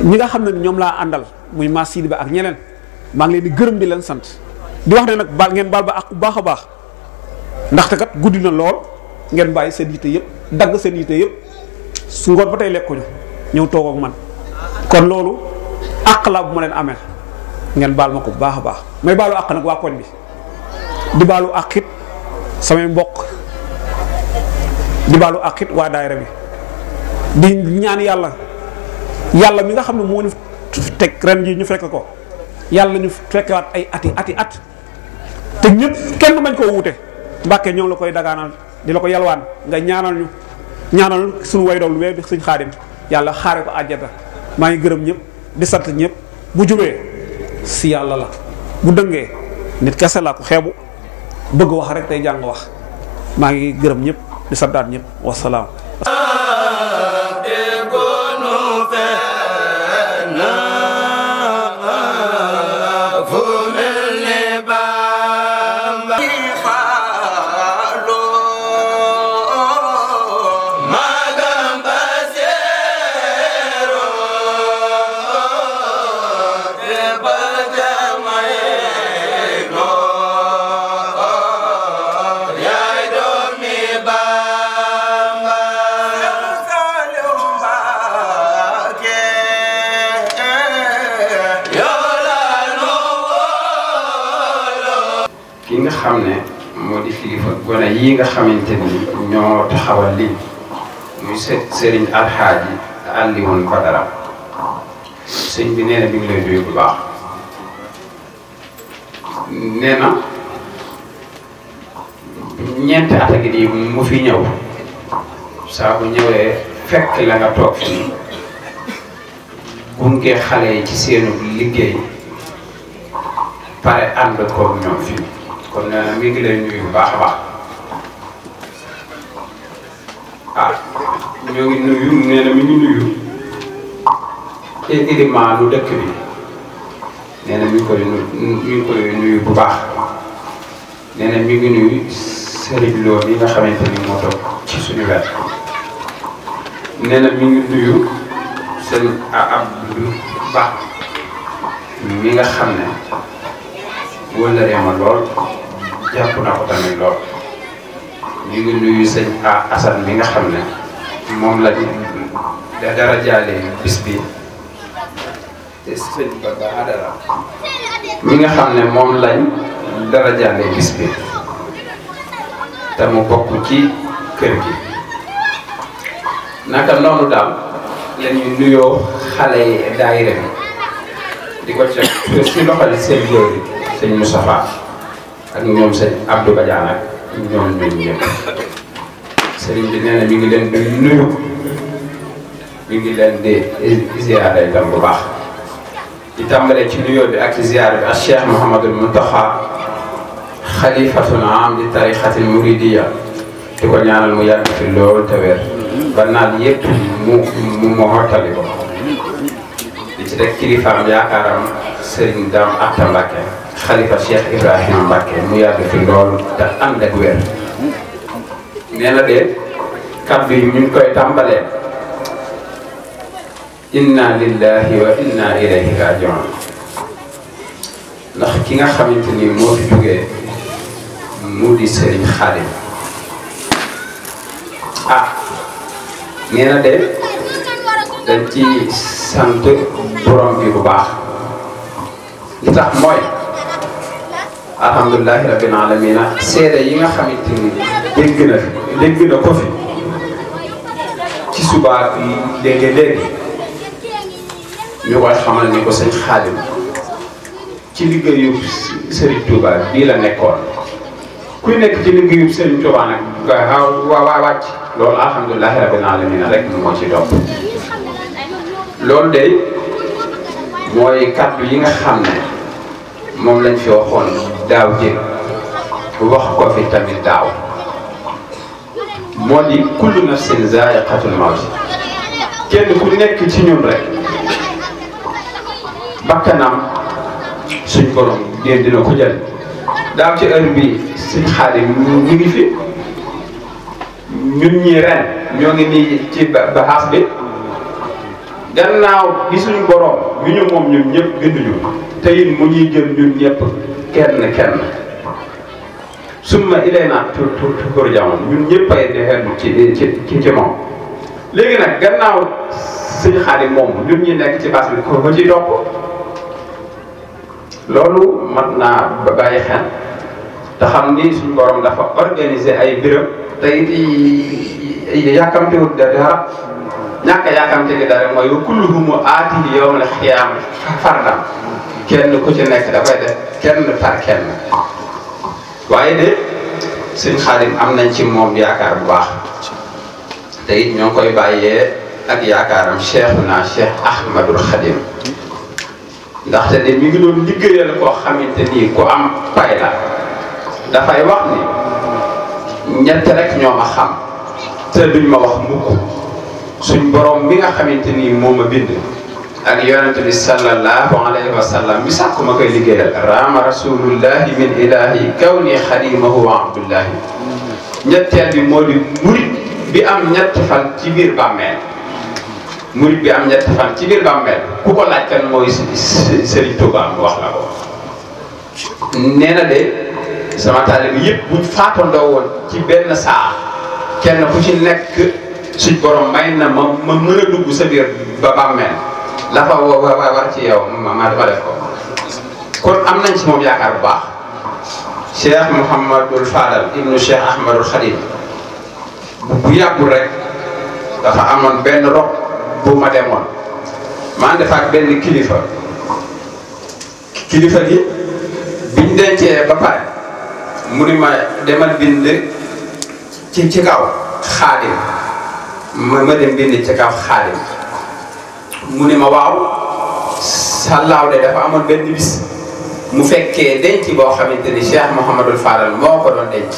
ñi nga xam ne ñoom laa àndal muy Mass Sidi Ba ak ñeneen maa ngi leen di gërëm di leen sant di wax ne nag baal ngeen baal ba ak bu baax a baax ndaxte kat guddi na lool ngeen bàyyi seen yite yëpp dagg seen yite yëpp su ngoon ba tey lekkuñu ñëw toog ak man kon loolu àq la bu ma leen ameel ngeen baal ma ko bu baax a baax may baalu àq nag waa koñ bi di baalu àq it samay mbokk di baalu àq it waa daayira bi di ñaan yàlla mi nga xam ne moo ñu teg ren ji ñu fekk ko yàlla ñu fekkewaat ay ati at te ñëpp kenn bañ koo wuute Mbàkke ñoo ngi la koy dagaanal di la ko yalwaan nga ñaanal suñu way doon lu di suñ Xaadim yàlla xaare ko àjjata maa ngi gërëm ñëpp di sant ñëpp bu jubee si yàlla la bu dëngee nit kese la ko xeebu bëgg wax rek tey jàng wax maa ngi gërëm ñëpp di santaat ñëpp wasalaam. ki nga xam ne moo di kilifa gone yi nga xamante ni ñoo taxawal lii muy sëriñ Alxaaji Alioune Badara sëñ bi nee na mi ngi lay nuyu bu baax nee na ñeenti at a ngi nii mu fi ñëw saa bu ñëwee fekk la nga toog fii gunge xale yi ci seenu liggéey pare ànd koog ñoom fii kon nee na mi ngi lay nuyu bu baax a baax ñoo ngi nuyu nee na mi ngi nuyu ilimaanu dëkk bi nee na mi ngi koy nuyu bu baax nee na mi ngi nuyu sëriñ Lo mi nga xamante ni moo toog ci suñu wet nee na mi ngi nuyu sëriñ Abdou Ba mi nga xam ne wëllaree ma lool jàpp na ko tamit lool ñu ngi nuyu sëñ Assane mi nga xam ne moom la dara jaalee bis bi te sëñ Baba Adara mi nga xam ne moom lañ dara jaalee bis bi te mu bokk ci kër gi naka noonu daal la ñuy nuyoo xale yi daayira bi di ko ci si loxali seen jëwri sëñ Moustapha ak ñoom sëñ Abdou Badiane ak ñoom ñëpp sëriñ bi nee na mi ngi leen di nuyu mi ngi leen di ziyaare itam bu baax di tàmbalee ci nuyoo bi ak ziyaare bi ak Cheikh Mouhamadul Mountakha xalifatul aam di tarixatil muridiya di ko ñaanal mu yàgg fi lool te wér ba naan yëpp mu mottali ko di ci rek kilifaam yaakaaram sëriñ Dame Atta Mbacke xalifa Cheikh Ibrahima Mbacke mu yàgg fi lool te ànd ak wér nee na de kàddu yi ñu ngi koy tàmbalee inna lillahi wa inna ilayhi rajiun ndax ki nga xamante ni moo fi jógee mu di Serigne Khadim nee na de dañ ci sant borom bi bu baax li tax mooy alhamdulilahi rabbil alamina seede yi nga xamante ni dégg na ko fi ci suba léegi ñu koy xamal ni ko sëñ Khadim ci liggéeyu Serigne Touba bii la nekkoon kuy nekk ci liggéeyu Serigne Touba nag waa wàcc loolu alhamdulilahi rabbil alamina rek moo ci topp loolu de mooy kàddu yi nga xam ne moom lañ fi waxoon daaw jël wax ko fi tamit daaw moo di kullu nafsin zaa'iqatul mawt kenn ku nekk ci ñun rek bakkanam suñ borom dina ko jël daaw ci heure bi suñ Xaadim ñu ngi fi ñun ñi ren ñoo ngi nii ci baxaas bi gannaaw gi suñu borom bi ñu moom ñun ñëpp binduñu te it mu ñuy jël ñun ñëpp kenn summa ilayna turja'un ñun ñëpp ay defee ci moom léegi nag gannaaw suñu Xaadim moom ñun ñi nekk ci base bi ko ci topp loolu mat naa bàyyi xel te xam ni suñu borom dafa organiser ay béréb te it yàkkamtewut dara ñàkk a yàkkamte gi dara mooy kulluhum aatihi yawmal qiyaamati fardan kenn ku ci nekk dafay def kenn par kenn waaye de sëñ Xaadim am nañ ci moom yaakaar bu baax te it ñoo ngi koy bàyyee ak yaakaaram Cheikhuna Cheikh Ahmadul Xadim ndaxte de mi ngi doon liggéeyal koo xamante ni ku am pay la dafay wax ni ñett rek ñoo ma xam te duñ ma wax mukk suñ borom mi nga xamante ni moo ma bind ak yonente bi sallallahu alayhi wa sallam mi sàkku ma koy liggéeyal raama rasulullahi min ilahi kawni xadimahu wa abdullahi ñetteel bi moo di murit bi am ñetti fan ci biir bàmmeel murit bi am ñetti fan ci biir bàmmeel ku ko laaj kan mooy Serigne Touba mu wax la ko nee na de sama taalibe yëpp buñ faatandoo woon ci benn saa kenn ku ci nekk suñ borom may na ma mën a dugg sa biir ba bàmmeel la fa war ci yow ma def ko kon am nañ ci moom yaakaar bu baax Cheikh Mouhamadul Fadal ibnu Cheikh Ahmadul Khadim bu yàggul rek dafa amoon benn rob bu ma demoon ma ànd fa ak benn kilifa gi biñ dencee ba pare mu ni ma demal bind ci kaw Xaadim ma dem bind ci kaw Xaadim mu ni ma waaw sàllaaw de dafa amoon benn bis mu fekkee denc boo xamante ni Cheikh Mouhamadul Fadal moo ko doon denc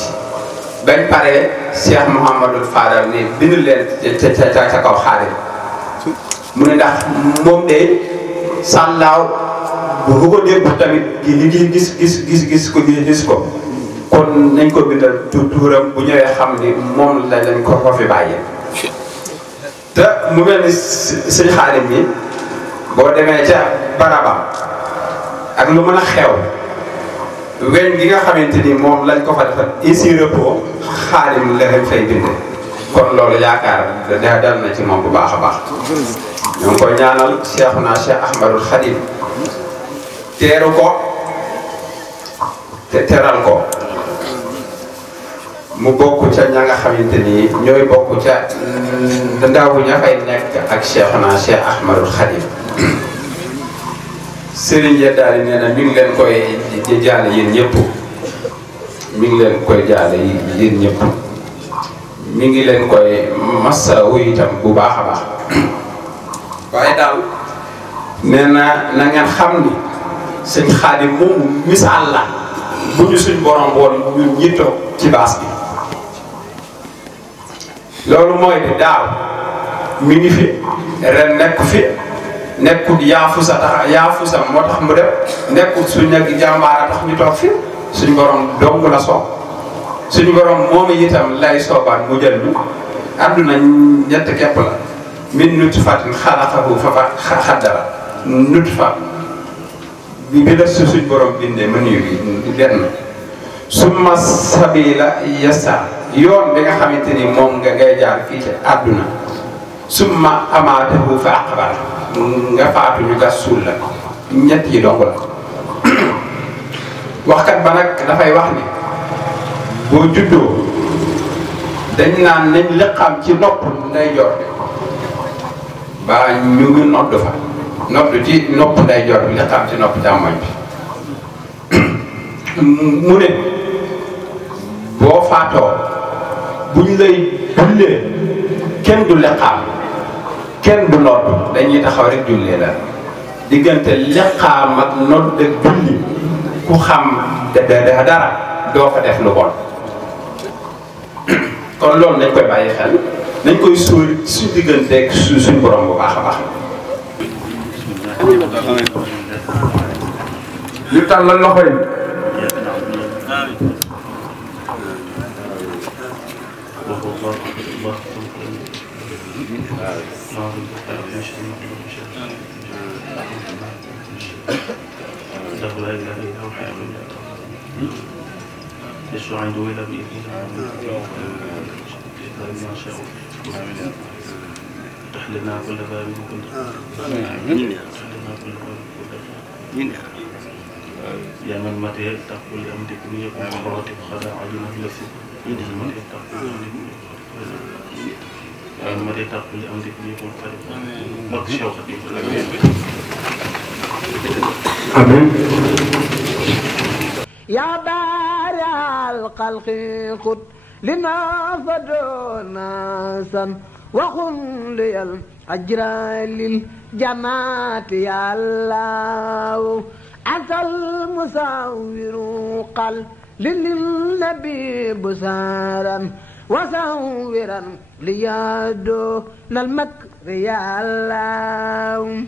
bañ paree Cheikh Mouhamadul Fadal ni bind leen ca kaw Xaadim mu ne ndax moom de sàllaaw bu ko déggu tamit gis ko kon nañ ko bindal tuuram bu ñëwee xam ni moom lañ ko fi bàyyee te mu mel ni sëñ Xaadim mi boo demee ca barabam ak lu mën a xew weñ gi nga xamante ni moom lañ ko fa defal ici repos Xaadim la lañ fay binde kon loolu yaakaar dal na ci moom bu baax a baax ñoo ngi koy ñaanal Cheikhuna Cheikh Ahmadul Khadim teeru ko te teral ko mu bokk ca ña nga xamante ni ñooy bokk ca ndaw ña fay nekk ak Cheikhuna Cheikh Ahmadul Khadim Serigne Yeddaali nee na mi ngi leen koy jaale yéen ñëpp mi ngi leen koy jaale yéen ñëpp mi ngi leen koy masawu itam bu baax a baax waaye daal nee na na ngeen xam ni sëñ Xaadim moomu misaal la bu ñu suñ borom bool ñun ñi toog ci baas bi loolu mooy di daaw mi ngi fi ren nekk fi nekkul yaafusa moo tax mu def nekkul suñ nag jàmbaara tax ñu toog fi suñ borom dong la soob suñ borom moom itam lay soobaat mu jël ñu àdduna ñett képp la min nutfatin xalaqahu fa xaddara nutfa bi la suñ borom bindee mën yu bi benn summa sabila yasa yoon bi nga xamante ni moom nga ngay jaar fii ci àdduna summa amaatahu fa aqbara nga faatu ñu gas suul la ñett yi dong la waxkat ba nag dafay wax ni boo juddoo dañ naan nañ liqaam ci nopp nday jor bi ba ñu ngi nodd fa nodd ci nopp nday jor bi liqaam ci nopp càmmoñ bi mu ne boo faatoo buñ lay jullee kenn du liqaam kenn du nodd dañuy taxaw rek jullee la diggante liqaam ak nodd ak julli ku xam dara doo fa def lu bon kon loolu nañ koy bàyyi xel nañ koy sóori suñ digganteeg suñ borom bu baax a baax ñu tàllal loxo yi عنده إلى بإذنه ما شاء افتح لنا كل باب كنت افتح لنا كل باب كنت يا من متى تقول أمدك ليكون مراتب خدع عجينة لسي يدي متى تقول يا من متى تقول أمدك ليكون فريق بك شوقتي amiin يا بارع الخلق خذ لنا فدوناسا وخذ لي الأجر للجماعة يا الله أنت المصور قل للنبي بسارا وصورا ليادو المكر يا الله